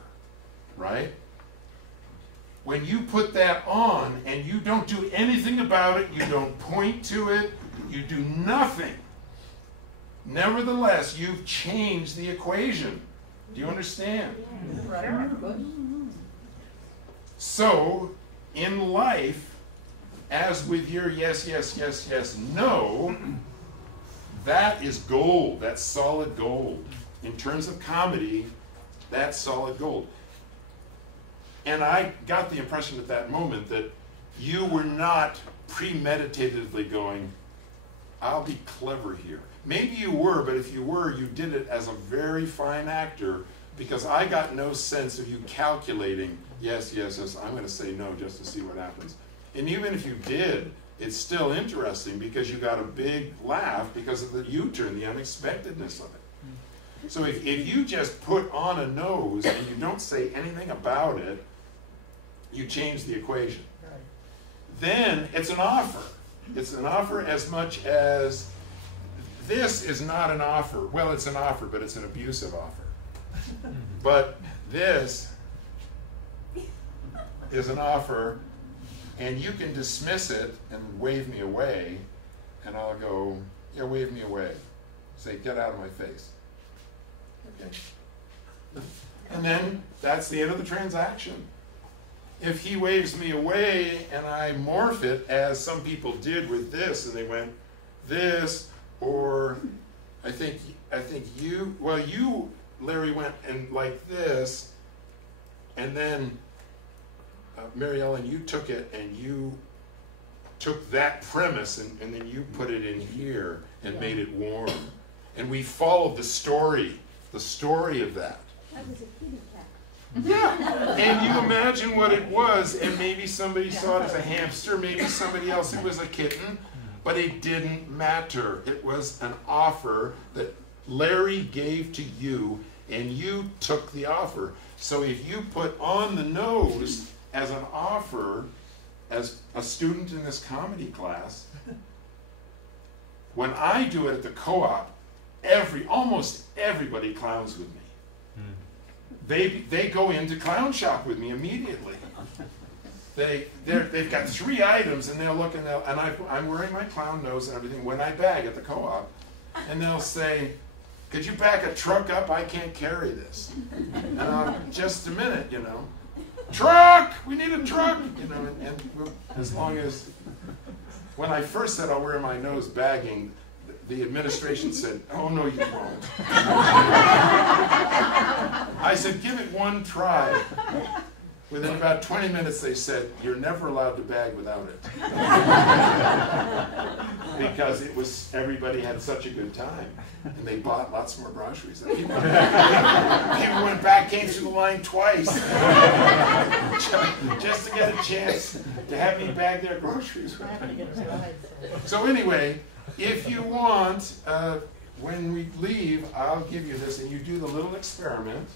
Right? When you put that on and you don't do anything about it, you don't point to it, you do nothing. Nevertheless, you've changed the equation. Do you understand? Right. So, in life, as with your yes, yes, yes, yes, no, that is gold. That's solid gold. In terms of comedy, that's solid gold. And I got the impression at that moment that you were not premeditatedly going, I'll be clever here. Maybe you were, but if you were, you did it as a very fine actor, because I got no sense of you calculating, yes, yes, yes, I'm going to say no just to see what happens. And even if you did, it's still interesting because you got a big laugh because of the U-turn, the unexpectedness of it. So if you just put on a nose and you don't say anything about it, you change the equation. Then it's an offer. It's an offer as much as this is not an offer. Well, it's an offer, but it's an abusive offer. But this is an offer, and you can dismiss it and wave me away, and I'll go, yeah, wave me away. Say, get out of my face. Okay. And then that's the end of the transaction. If he waves me away and I morph it, as some people did with this, and they went this, or I think you, well, you, Larry, went and like this, and then Mary Ellen, you took it and you took that premise and then you put it in here and made it warm. And we followed the story of that. That was a kitty cat. Yeah, and you imagine what it was, and maybe somebody saw it as a hamster, maybe somebody else it was a kitten, but it didn't matter. It was an offer that Larry gave to you, and you took the offer. So if you put on the nose as an offer, as a student in this comedy class, when I do it at the co-op, almost everybody clowns with me. They go into clown shop with me immediately. They've got 3 items, and they'll look and I'm wearing my clown nose and everything when I bag at the co-op, and they'll say, "Could you back a truck up? I can't carry this." And I'll, just a minute, you know. Truck! We need a truck! You know, and as long as, when I first said I'll wear my nose bagging, the administration said, "Oh, no, you won't." I said, "Give it one try." Within about 20 minutes, they said, "You're never allowed to bag without it." Because everybody had such a good time. And they bought lots more groceries. And people went back, came through the line twice, just to get a chance to have me bag their groceries with me. So anyway, if you want, when we leave, I'll give you this, and you do the little experiment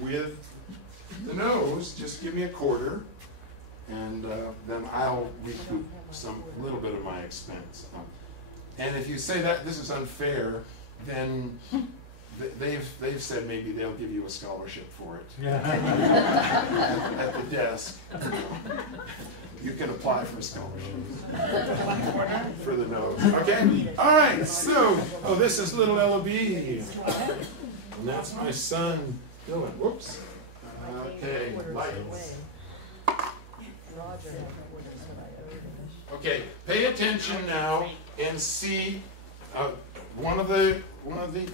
with the nose. Just give me a quarter, and then I'll recoup a little bit of my expense. And if you say that this is unfair, then they've said maybe they'll give you a scholarship for it at the desk. You can apply for scholarships for the nose. Okay? All right, so, this is little Eloise. And that's my son, Dylan. Whoops. Okay, lights. Okay, pay attention now and see one of the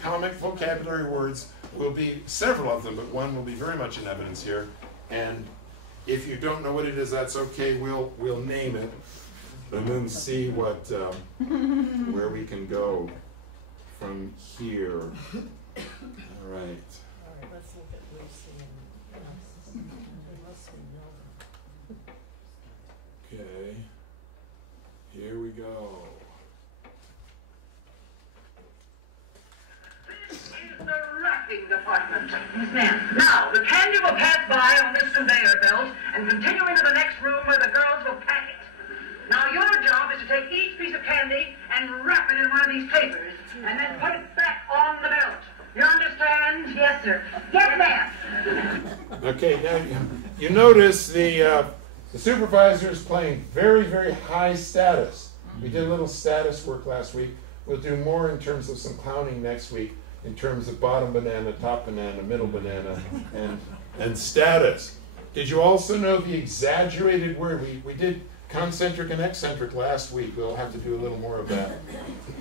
comic vocabulary words will be, several of them, but one will be very much in evidence here. And if you don't know what it is, that's okay. We'll name it, and then see what where we can go from here. All right. All right, let's look at Lucy and unless we know them. Okay. Here we go. This is the wrapping department. Yes, ma'am. Now, the candy will pass by on this conveyor belt and continue into the next room where the girls will pack it. Now, your job is to take each piece of candy and wrap it in one of these papers and then put it back on the belt. You understand? Yes, sir. Yes, ma'am. Okay, now you notice the supervisor is playing very, very high status. We did a little status work last week. We'll do more in terms of some clowning next week, in terms of bottom banana, top banana, middle banana, and status. Did you also know the exaggerated word? We did concentric and eccentric last week. We'll have to do a little more of that.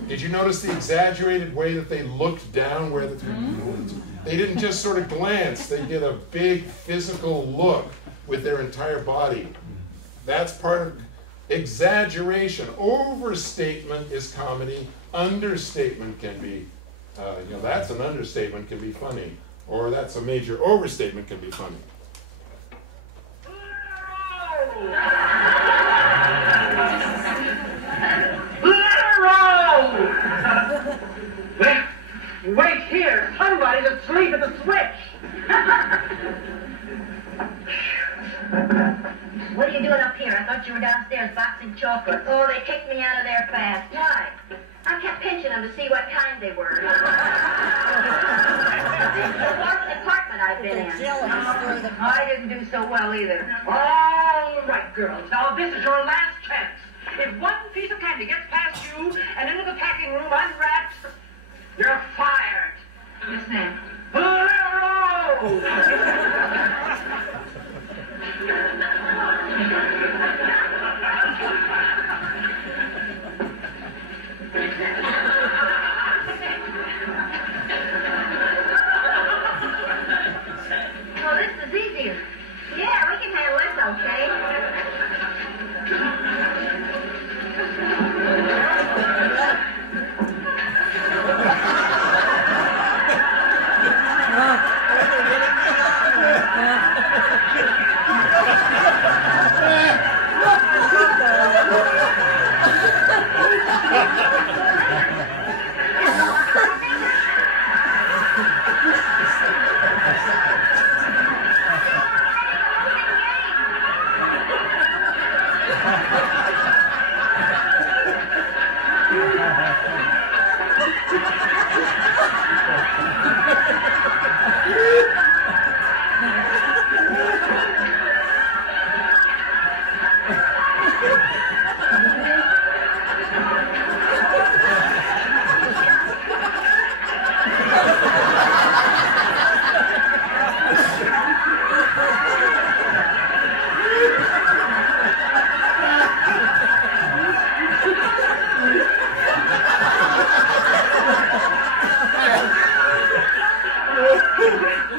Did you notice the exaggerated way that they looked down where they didn't just sort of glance, they did a big physical look with their entire body. That's part of exaggeration. Overstatement is comedy. Understatement can be, that's an understatement, can be funny. Or that's a major overstatement, can be funny. Wait here. Somebody's asleep at the switch. What are you doing up here? I thought you were downstairs boxing chocolates. Oh, they kicked me out of there fast. Why? I kept pinching them to see what kind they were. The fourth department I've been in. I didn't do so well either. All right, girls. Now, this is your last chance. If one piece of candy gets past you and into the packing room unwrapped, you're fired. Yes, ma'am. Well, this is easier. Yeah, we can handle this, okay?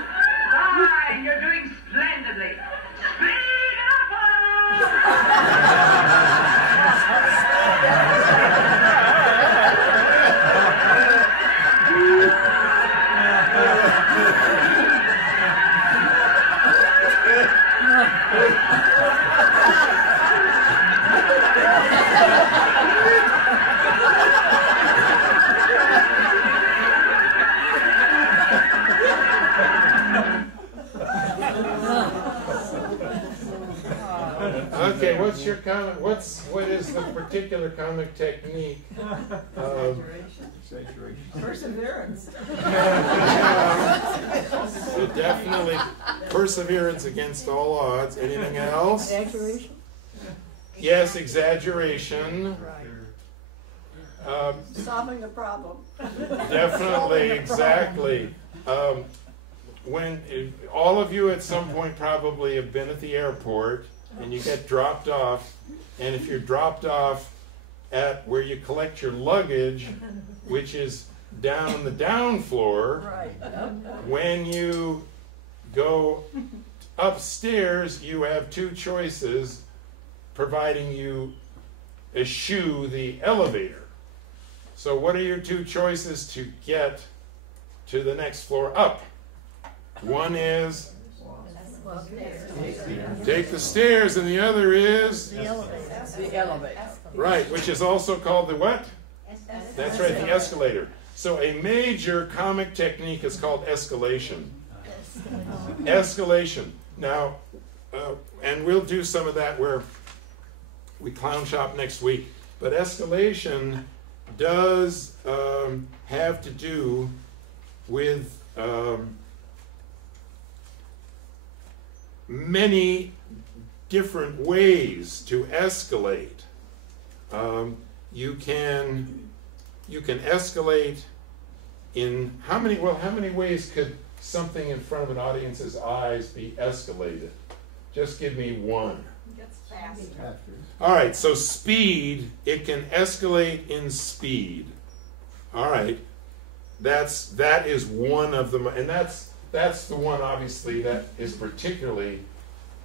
Fine, you're doing splendidly. Speed up! Okay, what's your comic? What is the particular comic technique? Perseverance. So definitely perseverance against all odds. Anything else? Exaggeration? Yes, exaggeration. Solving a problem. Definitely, exactly. When all of you at some point probably have been at the airport and you get dropped off, and if you're dropped off at where you collect your luggage, which is down the down floor, when you go upstairs, you have two choices, providing you eschew the elevator. So what are your two choices to get to the next floor up? One is take the stairs, and the other is The elevator. right, which is also called the what? That's right, the escalator. So a major comic technique is called escalation. Escalation. Now, and we'll do some of that where we clown shop next week. But escalation does have to do with many different ways to escalate. You can escalate in how many ways could something in front of an audience's eyes be escalated? Just give me one. It gets faster. All right, so speed, it can escalate in speed. All right, that is one of them, and that's the one obviously that is particularly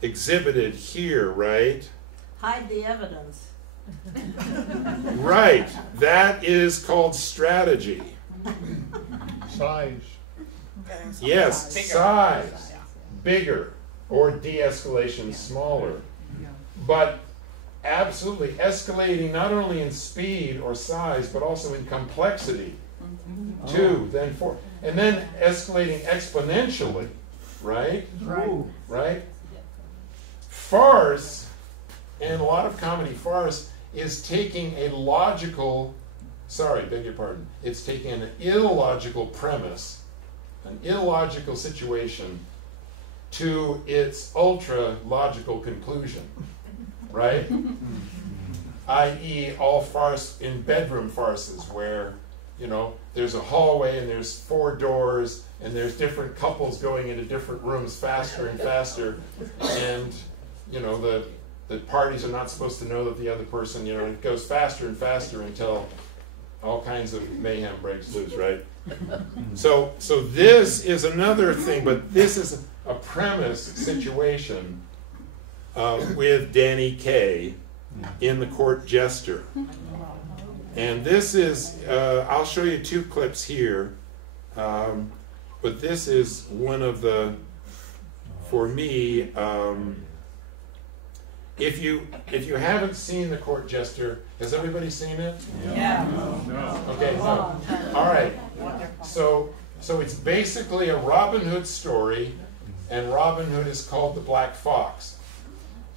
exhibited here, right? Hide the evidence. Right, that is called strategy. Size. Yes, size, bigger, or de-escalation, smaller. But absolutely escalating not only in speed or size, but also in complexity. 2, then 4. And then escalating exponentially, right? Right? Farce, and a lot of comedy farce, is taking a logical, it's taking an illogical premise, an illogical situation, to its ultra-logical conclusion, right? I.e. all farce in bedroom farces where, you know, there's a hallway and there's 4 doors and there's different couples going into different rooms faster and faster, and, you know, the parties are not supposed to know that the other person, you know, it goes faster and faster until all kinds of mayhem breaks loose, right? So this is another thing, but this is a premise situation with Danny Kaye in The Court Jester. And this is, I'll show you 2 clips here, but this is one of the, for me, if you haven't seen The Court Jester, has everybody seen it? Yeah. No. Okay, so, all right. So it's basically a Robin Hood story, and Robin Hood is called the Black Fox.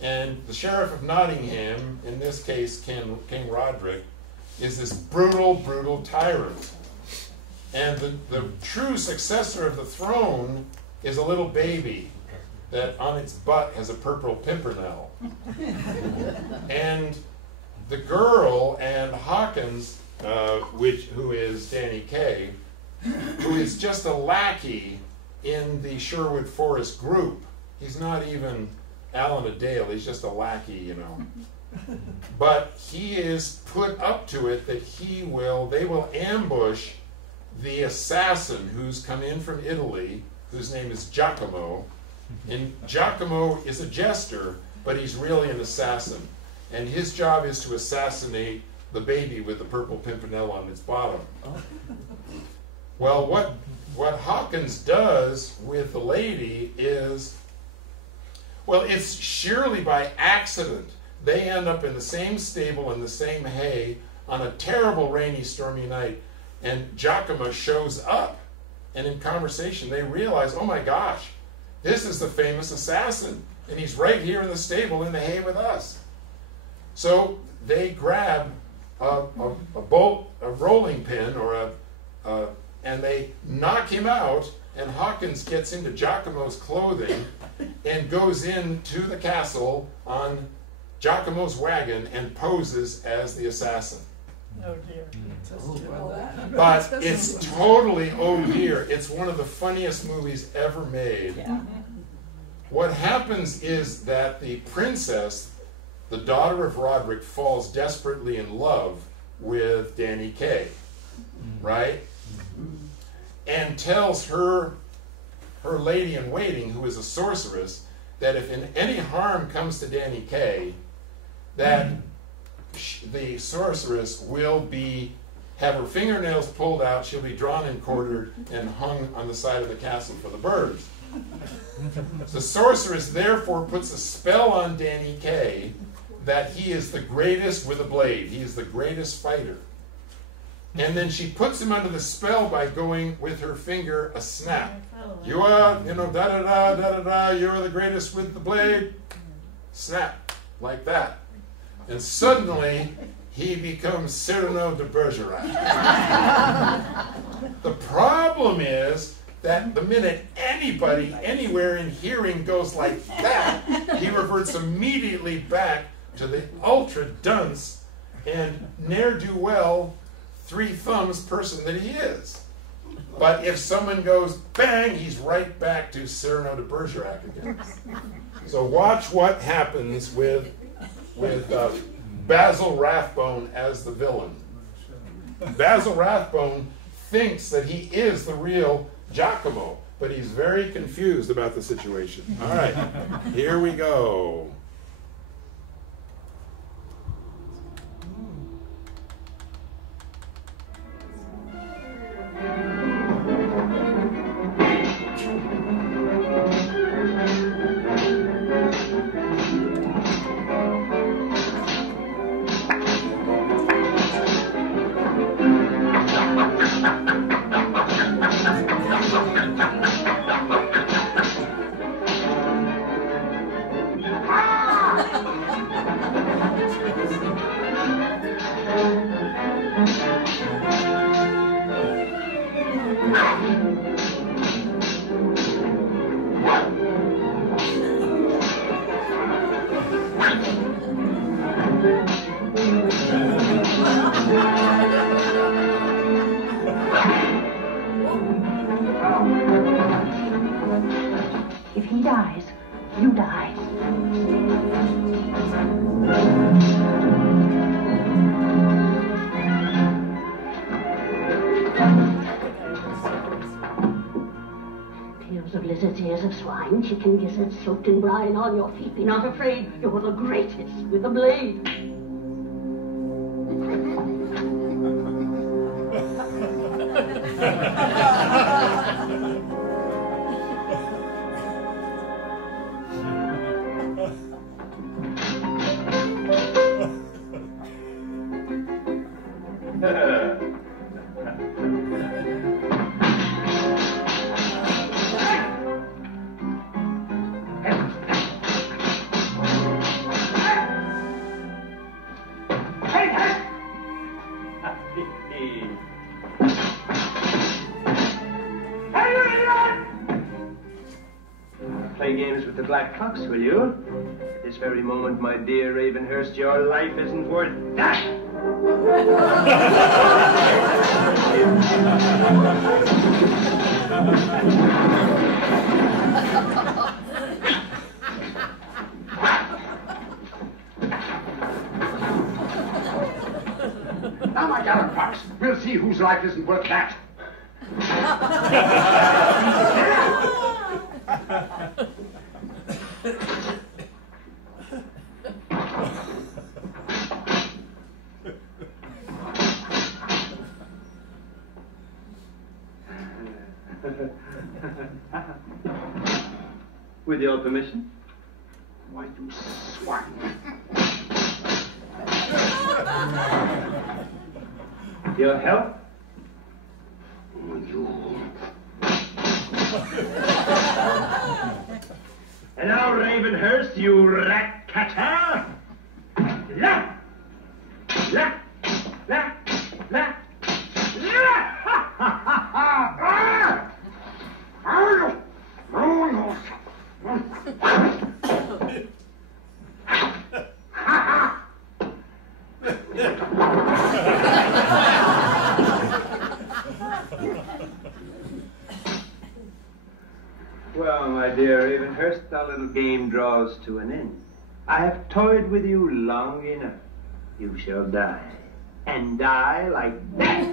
And the Sheriff of Nottingham, in this case King Roderick, is this brutal, brutal tyrant. And the true successor of the throne is a little baby that on its butt has a purple pimpernel. And the girl, and Hawkins, who is Danny Kaye, who is just a lackey in the Sherwood Forest group. He's not even Alan Adale, he's just a lackey, you know. But he is put up to it that they will ambush the assassin who's come in from Italy, whose name is Giacomo. And Giacomo is a jester, but he's really an assassin. And his job is to assassinate the baby with the purple pimpernel on its bottom. Well, what Hawkins does with the lady is, well, it's surely by accident. They end up in the same stable in the same hay on a terrible rainy, stormy night. And Giacomo shows up. And in conversation, they realize, oh my gosh, this is the famous assassin. And he's right here in the stable in the hay with us. So they grab a rolling pin and they knock him out, and Hawkins gets into Giacomo's clothing and goes into the castle on Giacomo's wagon and poses as the assassin. Oh dear. But it's totally, oh dear, it's one of the funniest movies ever made. Yeah. What happens is that the princess, the daughter of Roderick, falls desperately in love with Danny Kaye, right? And tells her lady-in-waiting, who is a sorceress, that if any harm comes to Danny Kaye, that the sorceress will have her fingernails pulled out, she'll be drawn and quartered and hung on the side of the castle for the birds. The sorceress therefore puts a spell on Danny Kaye that he is the greatest with a blade. He is the greatest fighter. And then she puts him under the spell by going with her finger a snap. You are, da-da-da, you are the greatest with the blade. Snap, like that. And suddenly, he becomes Cyrano de Bergerac. The problem is that the minute anybody, anywhere in hearing goes like that, he reverts immediately back to the ultra dunce and ne'er-do-well, three thumbs person that he is. But if someone goes bang, he's right back to Cyrano de Bergerac again. So watch what happens with Basil Rathbone as the villain. Basil Rathbone thinks that he is the real Giacomo, but he's very confused about the situation. All right, here we go. If he dies, you die. Tails of lizards, ears of swine, chicken gizzards soaked in brine on your feet. Be not afraid, you're the greatest with a blade. Play games with the black fox, will you? At this very moment, my dear Ravenhurst, your life isn't worth that! Now, my gallant fox, we'll see whose life isn't worth that. With your permission? Why, you swine. Your help? You. And now, Ravenhurst, you rat-catter! La! La! La! La! La! Ha! Ha! Ha! Ha! Oh, no. Well, my dear Ravenhurst, our little game draws to an end. I have toyed with you long enough. You shall die. And die like that.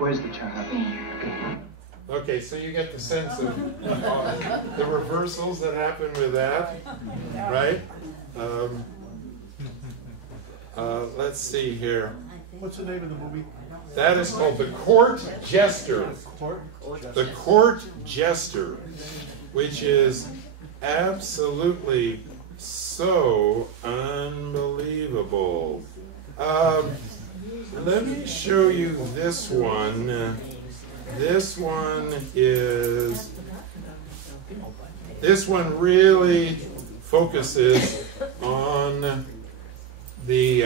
Where's the child? Okay, so you get the sense of the reversals that happen with that, right? Let's see here. What's the name of the movie? That is called The Court Jester. The Court Jester, which is absolutely so unbelievable. Let me show you this one. This one really focuses on the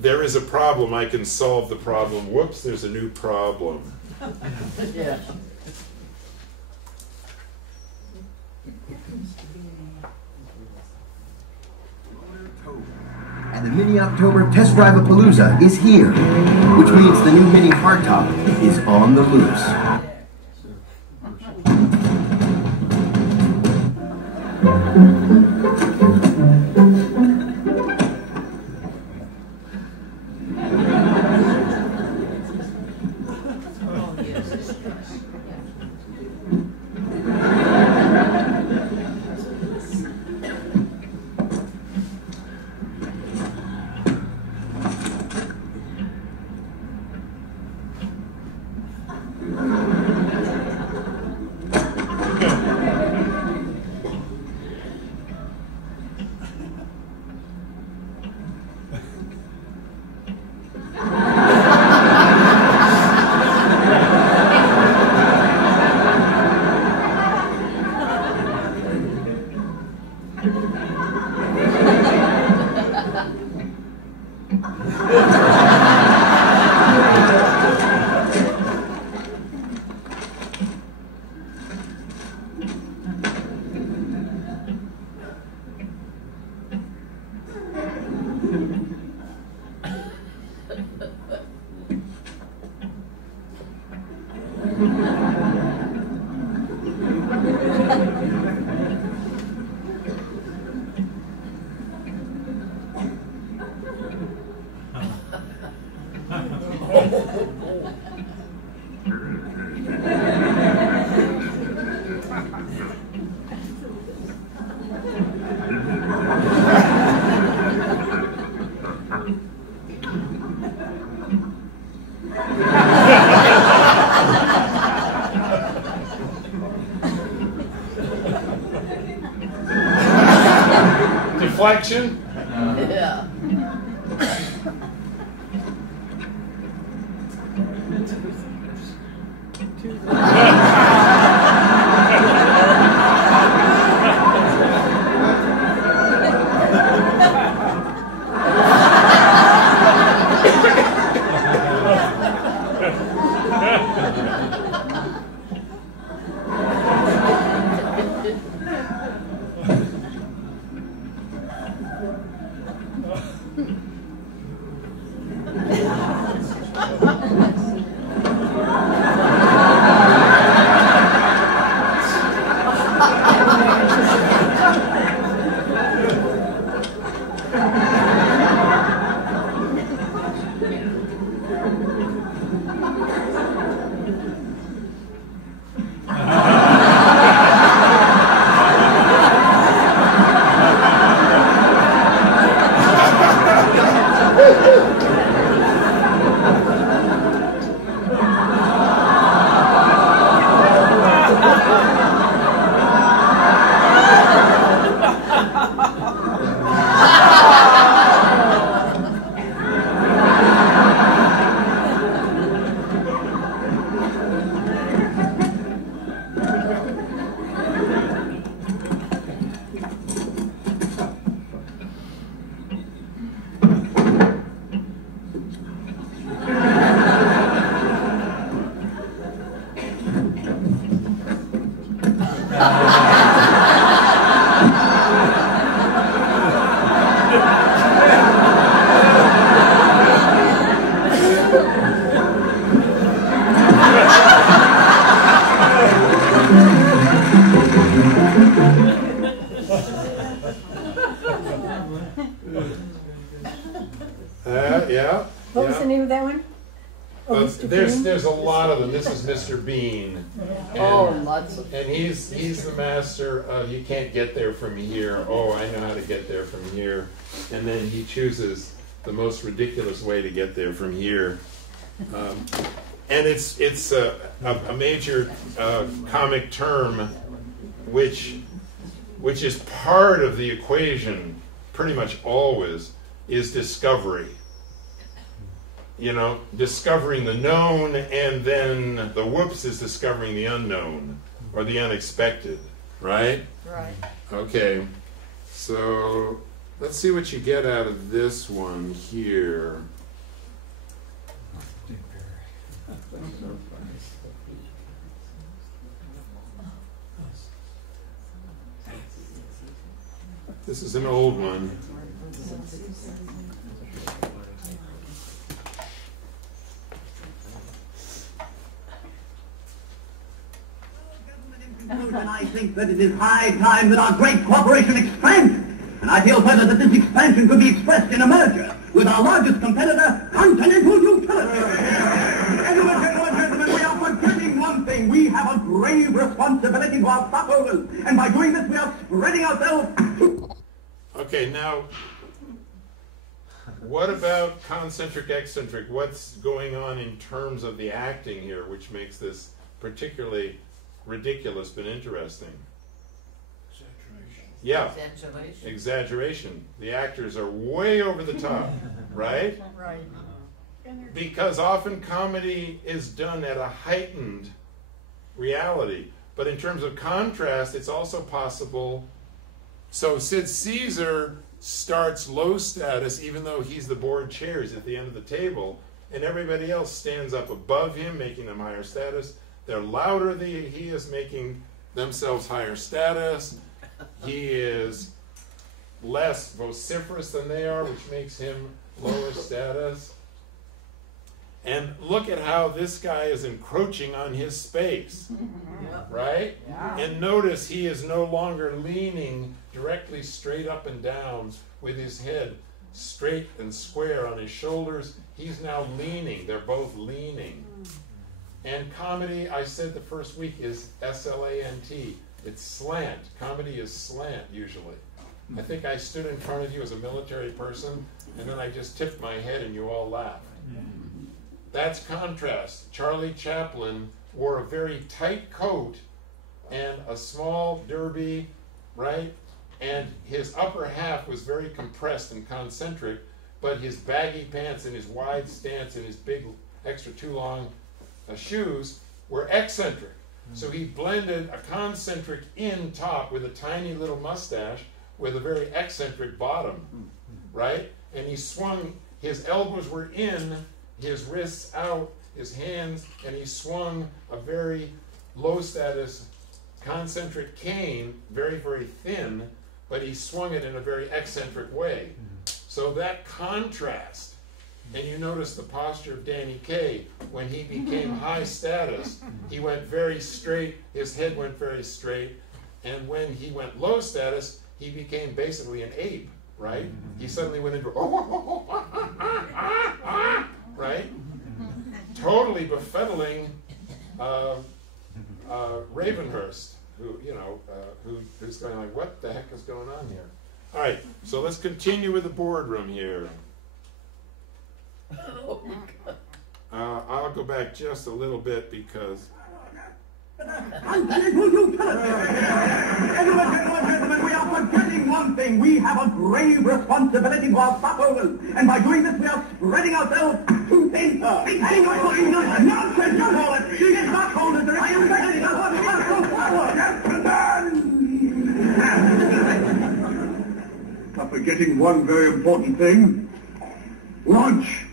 there is a problem, I can solve the problem. Whoops, there's a new problem. Yeah. And the Mini October Test Drive-A-Palooza is here, which means the new Mini Hardtop is on the loose. Deflection? Yeah. Yeah. Mr. Bean? There's a lot of them. This is Mr. Bean. And, lots of. and he's the master of you can't get there from here. Oh, I know how to get there from here. And then he chooses the most ridiculous way to get there from here. And it's a major comic term which is part of the equation pretty much always is discovery. You know, discovering the known, and then the whoops is discovering the unknown or the unexpected, right? Right. Okay, so let's see what you get out of this one here. This is an old one. I think that it is high time that our great corporation expands. And I feel further that this expansion could be expressed in a merger with our largest competitor, Continental Utility. Gentlemen, we are forgetting one thing. We have a grave responsibility to our stockholders. And by doing this, we are spreading ourselves. Okay, now, what about concentric eccentric? What's going on in terms of the acting here, which makes this particularly ridiculous but interesting? Yeah. Exaggeration. The actors are way over the top, right? Right. Because often comedy is done at a heightened reality. But in terms of contrast, it's also possible. So Sid Caesar starts low status, even though he's the board chair, he's at the end of the table, and everybody else stands up above him, making them higher status. They're louder than he is, making themselves higher status. He is less vociferous than they are, which makes him lower status. And look at how this guy is encroaching on his space, right? Yeah. And notice he is no longer leaning directly straight up and down with his head straight and square on his shoulders. He's now leaning. They're both leaning. And comedy, I said the first week, is S-L-A-N-T. It's slant. Comedy is slant, usually. I think I stood in front of you as a military person, and then I just tipped my head and you all laughed. That's contrast. Charlie Chaplin wore a very tight coat and a small derby, right? And his upper half was very compressed and concentric, but his baggy pants and his wide stance and his big, extra too long shoes were eccentric. So he blended a concentric in top with a tiny little mustache with a very eccentric bottom, right? And he swung, his elbows were in, his wrists out, his hands, and he swung a very low status concentric cane, very, very thin, but he swung it in a very eccentric way. So that contrast, and you notice the posture of Danny Kaye, when he became high status, he went very straight, his head went very straight, and when he went low status, he became basically an ape, right? He suddenly went into, right? Totally befuddling Ravenhurst, who, you know, who's going like, what the heck is going on here? All right, so let's continue with the boardroom here. I'll go back just a little bit because... Gentlemen, we are forgetting one thing. We have a grave responsibility to our stockholders. And by doing this, we are spreading ourselves too thin. Nonsense! The stockholders are expecting us. Not forgetting one very important thing. Lunch.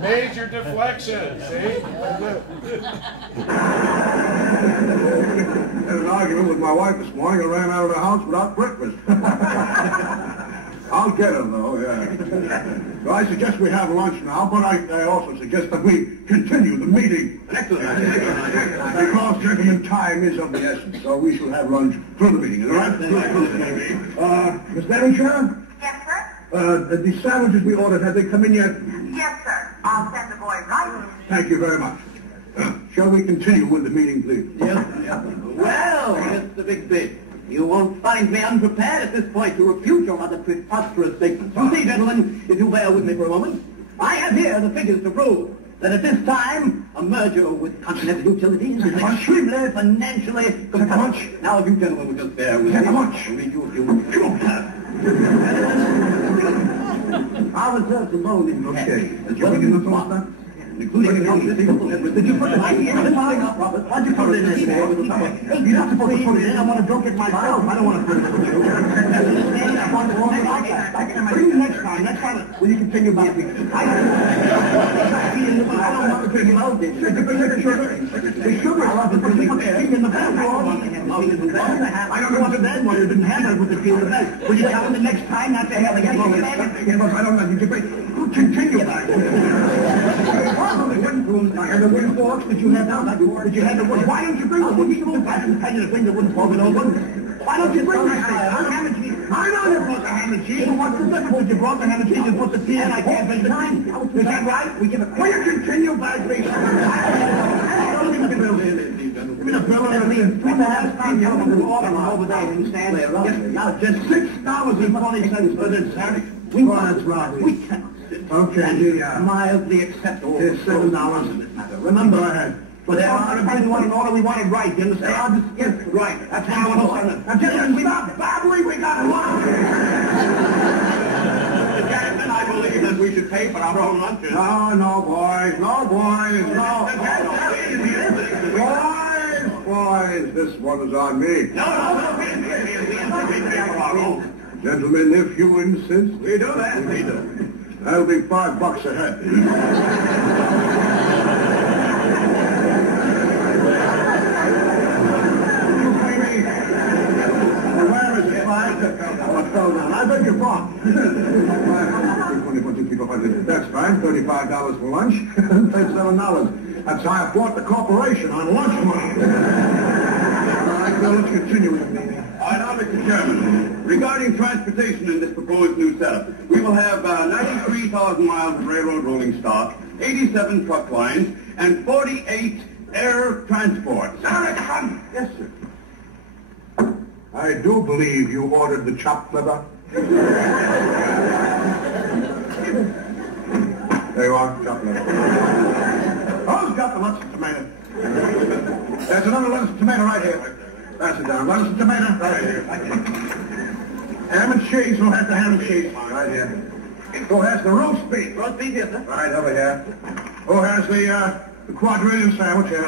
Major deflection, see? Had an argument with my wife this morning. I ran out of the house without breakfast. I'll get her, though, yeah. So I suggest we have lunch now, but I also suggest that we continue the meeting. Excellent. Because, gentlemen, time is of the essence, so we shall have lunch through the meeting. All right? Miss Derbyshire? Yes, sir? The sandwiches we ordered, have they come in yet? Yes, sir. I'll send the boy right. Thank you very much. Shall we continue with the meeting, please? Yes. Well, Mr. Bigby, you won't find me unprepared at this point to refute your rather preposterous statements. You see, gentlemen, if you bear with me for a moment, I have here the figures to prove that at this time, a merger with Continental Utilities is extremely financially compelling. Now, if you gentlemen would just bear with me. I'll read you a few. I'll reserve the loan in your case. As well as in the spot. Including the company. Did you put the money in the buying up, Robert? Why'd you put it in there? You're not supposed to put it in. I want to drink it myself. I don't want to put it in you. I want to hold it like that. Bring it next time. Next time, will you continue about the... I don't want to bring him out there. The sugar. I want to put it in the bed. I don't know what the bed was. You didn't have it with the field of bed. Will you tell him the next time not to have it? I don't know. You can continue about it. The wooden brooms and the wooden forks that you have now, that you had the wooden. Why don't you bring the wooden spoons back and tell you to bring the wooden fork with those wooden? Why don't you bring the ham and cheese? I know you brought the ham and cheese. What's the difference? You brought the ham and cheese and put the tea in. I can't bring the time. Is that right? Will you continue back, please? Give me the bill and everything. Put the half time you have the order over there and stand there. Now, just $6.20 for this, sir. That's right. We cannot. Okay, mildly acceptable. Here's $7 in this matter. Remember, but there are one in order we want it right. You understand? Yes, right. That's what I want to say. Now, gentlemen, we got badly. We got one. Gentlemen, I believe that we should pay for our own lunches. No, boys. Boys, this one is on me. No. We pay for our own. Gentlemen, if you insist. We do that. We do. That'll be $5 a head. Where is it? I beg your pardon. That's fine. $35 for lunch. $37. That's how I bought the corporation on lunch money. All right, so let's continue with the meeting. All right, now, Mr. Chairman, regarding transportation in this proposed new setup, we will have 93,000 miles of railroad rolling stock, 87 truck lines, and 48 air transports. Yes, sir. I do believe you ordered the chopped liver. There you are, chopped liver. Oh, got the lettuce and tomato. There's another lettuce and tomato right here. Pass it down. Lettuce and tomato. Right here. Ham and cheese. Who has the ham and cheese? Right here. Who has the roast beef? Roast beef, yes, sir. Right over here. Who has the quadrillion sandwich here?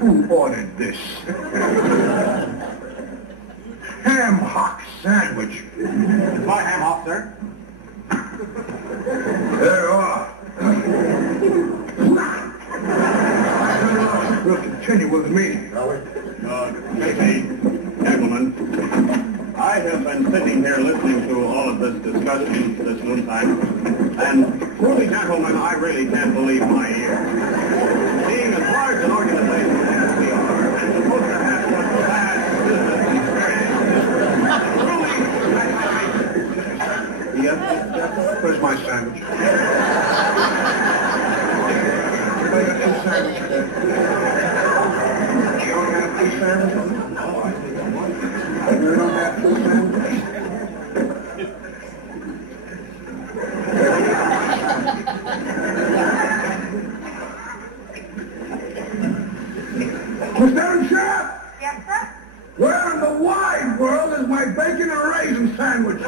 Who ordered this? Ham hock sandwich. My ham hock, sir. There you are. We'll continue with the meeting, shall we? Gentlemen, I have been sitting here listening to all of this discussion this noontime, and truly, gentlemen, I really can't believe my ears. Being as large an organization as we are, and supposed to have such vast business experience, truly, Yes? Where's my sandwich? I got two sandwiches there. You don't have two sandwiches? No, I think I want. You don't have two sandwiches? Mr. Chef? Yes, sir? Where in the wide world is my bacon and raisin sandwich?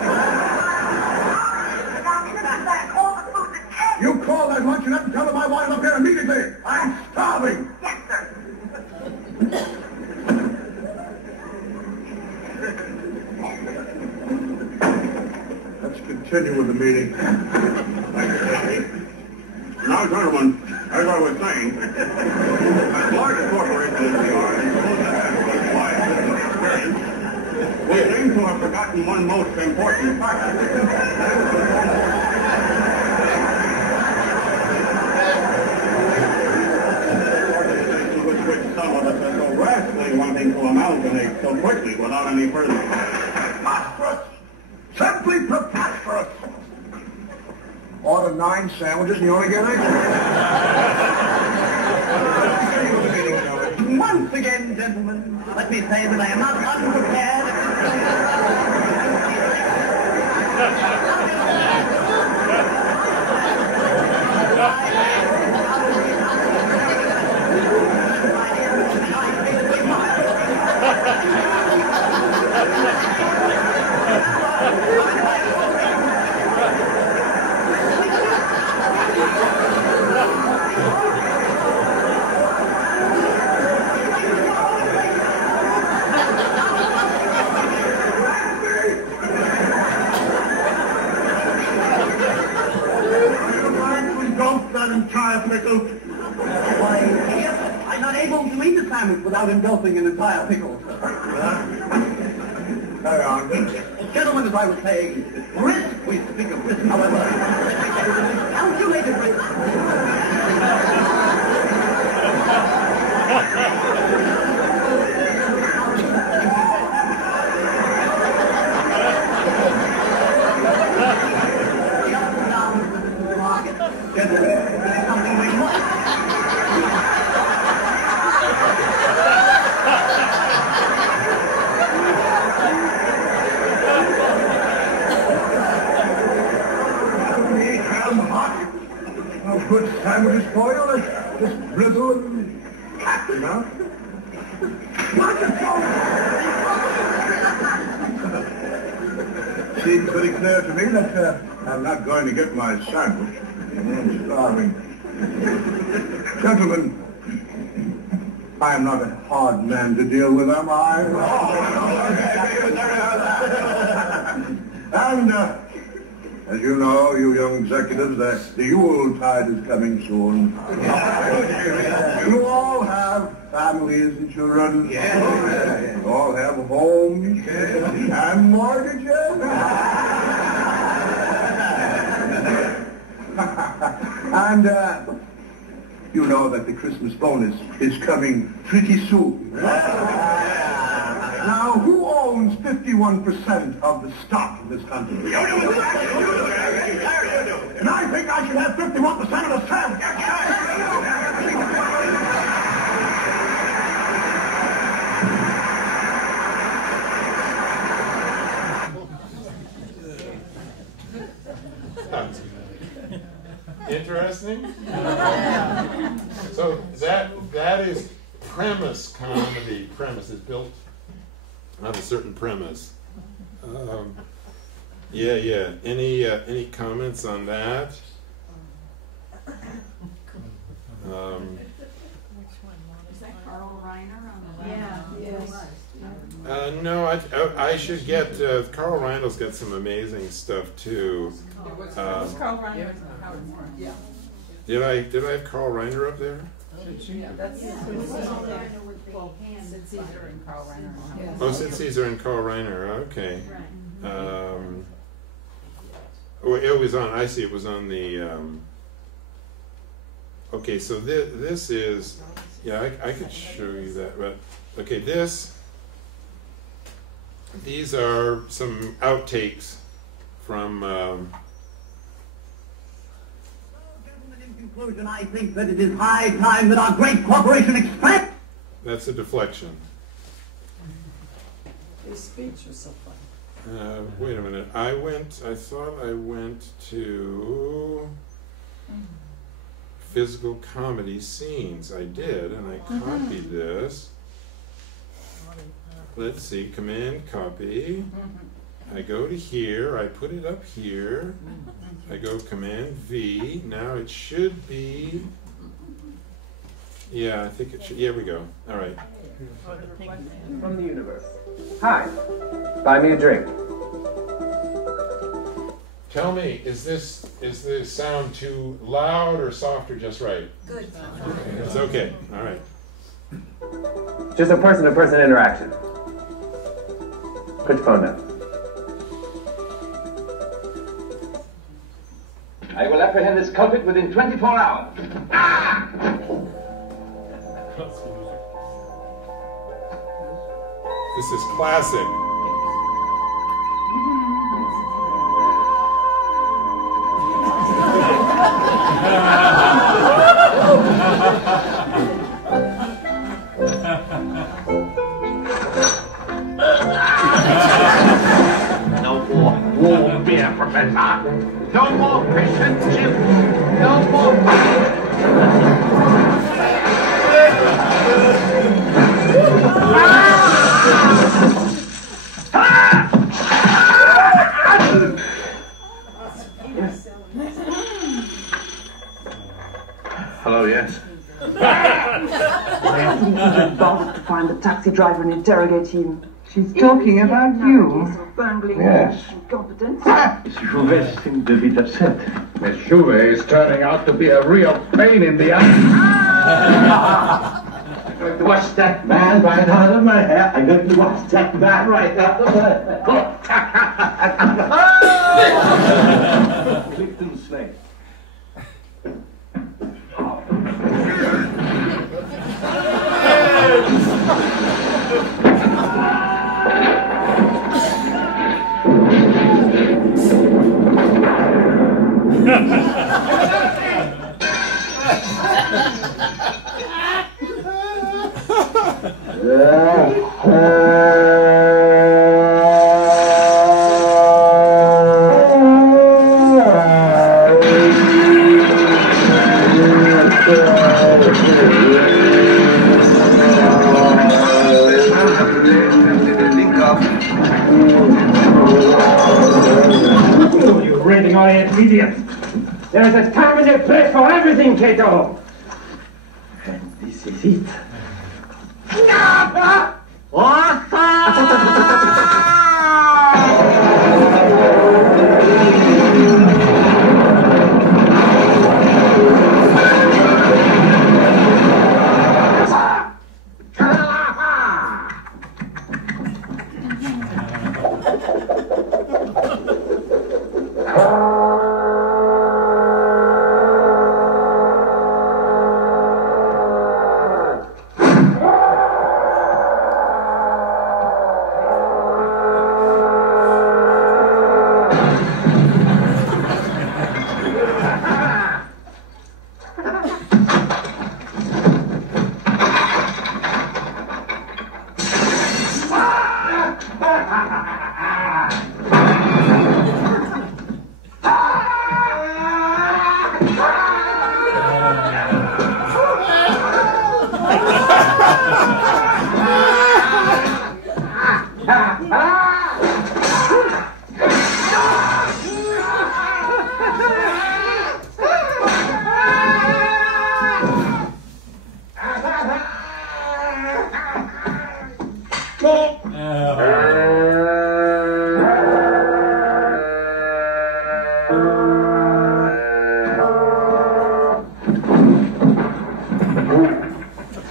You call that lunch and tell them I want it up here immediately. I'm starving. Yes, sir. Let's continue with the meeting. Now, gentlemen, as I was saying, as large a corporation as we are, and supposed to have such wide business experience, we seem to have forgotten one most important factor. Which some of us are so rashly wanting to amalgamate so quickly without any further. Preposterous! Simply preposterous! order 9 sandwiches and you only get 8. Once again, gentlemen, let me say that I am not unprepared. Entire pickle. Why, yes, I'm not able to eat a sandwich without engulfing an entire pickle, sir. Carry on. Gentlemen, as I was saying, risk, we speak of risk, however, calculated risk. Good sandwiches for you, just brittle and captain, huh? Seems pretty clear to me that I'm not going to get my sandwich. I'm starving. Gentlemen, I am not a hard man to deal with, am I? And, as you know, you young executives, the Yuletide is coming soon. You all have families and children. You all have homes and mortgages. And you know that the Christmas bonus is coming pretty soon. Now, who owns 51% of the stock in this country? You do. And I think I should have 51% of the stamp. Interesting. So that is premise comedy. Premise is built on a certain premise. Yeah. Any comments on that? Is that Carl Reiner on the left? Yes. No, I should get Carl Reindel's got some amazing stuff too. Carl Reiner. Yeah. Did I have Carl Reiner up there? Yeah, that's Sid Caesar and Carl Reiner. Oh, Sid Caesar and Carl Reiner. Okay. It was on. I see. It was on the. Okay, so this is. Yeah, I could show you that, but okay, these are some outtakes from. In conclusion, I think that it is high time that our great corporation expand. That's a deflection. His speech was so funny. Wait a minute. I thought I went to physical comedy scenes. I did, and I copied this. Let's see, Command copy. I go to here, I put it up here. I go Command V. Now it should be. Yeah, I think it should. Here we go. All right. From the universe. Hi. Buy me a drink. Tell me, is this sound too loud or soft or just right? Good. It's okay. All right. Just a person-to-person interaction. Put your phone down. I will apprehend this culprit within 24 hours. Ah! This is classic. No more patient, Jim. No more. Hello, yes. Boss to find the taxi driver and interrogate him. She's talking about you. Bungling. Yes. Incompetence. Miss Jouvet seemed a bit upset. Miss Jouvet is turning out to be a real pain in the ass. I'm going to wash that man right out of my hair. I'm going to wash that man right out of my hair. Clifton Slade. You radio-oriented idiot! There is a time and a place for everything, Cato! And this is it.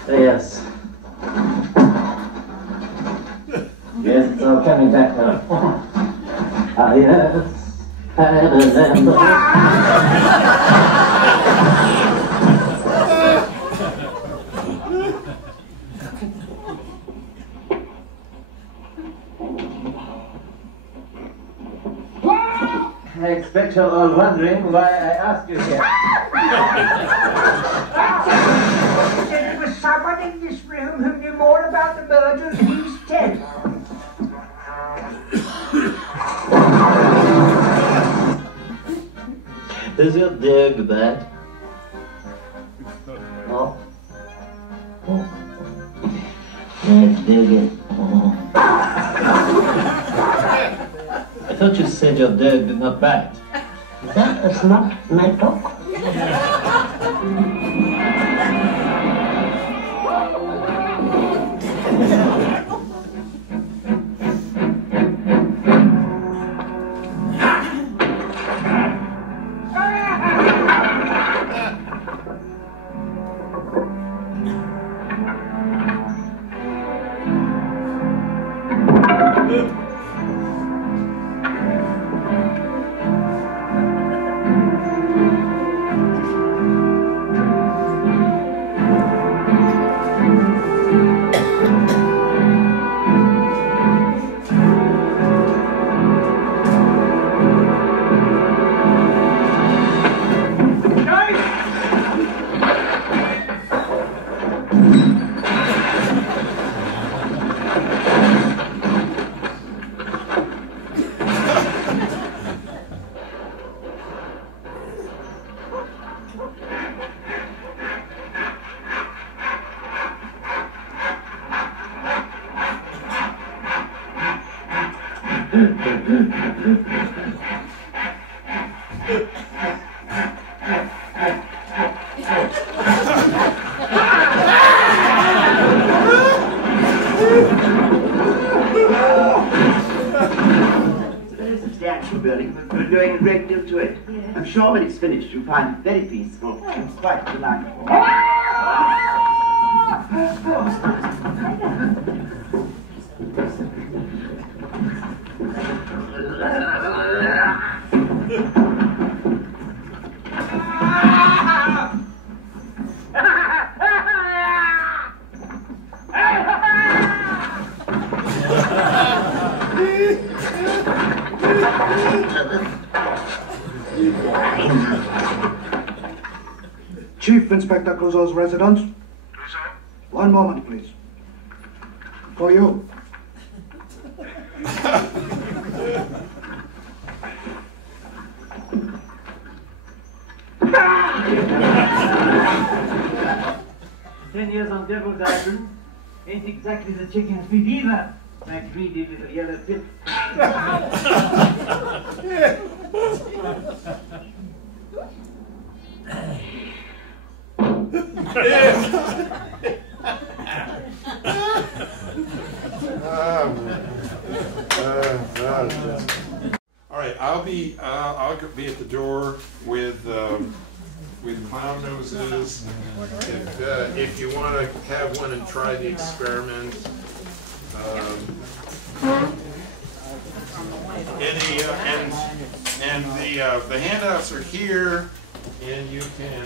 Yes. Yes, it's all coming back now. Ah, yes. I expect you're all wondering why I asked you here. There was someone in this room who knew more about the murders than he's dead. Is your dig bad? No? Let's dig it. I thought you said your dig did not bite. That is not my talk. It's a very substantial building. We're doing a great deal to it. Yes. I'm sure when it's finished, you'll find it very peaceful and quite delightful. Chief Inspector Clouseau's residence. Clouseau? One moment, please. For you. Years on Devil's Island ain't exactly the chicken's feet either. That greedy little yellow pit. All right, I'll be at the door with clown noses. If you want to have one and try the experiment. The handouts are here, and you can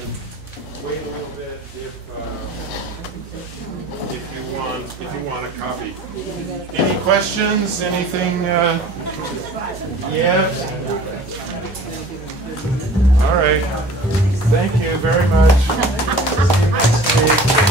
wait a little bit if you want a copy. Any questions? Anything yet? All right. Thank you very much. See you next week.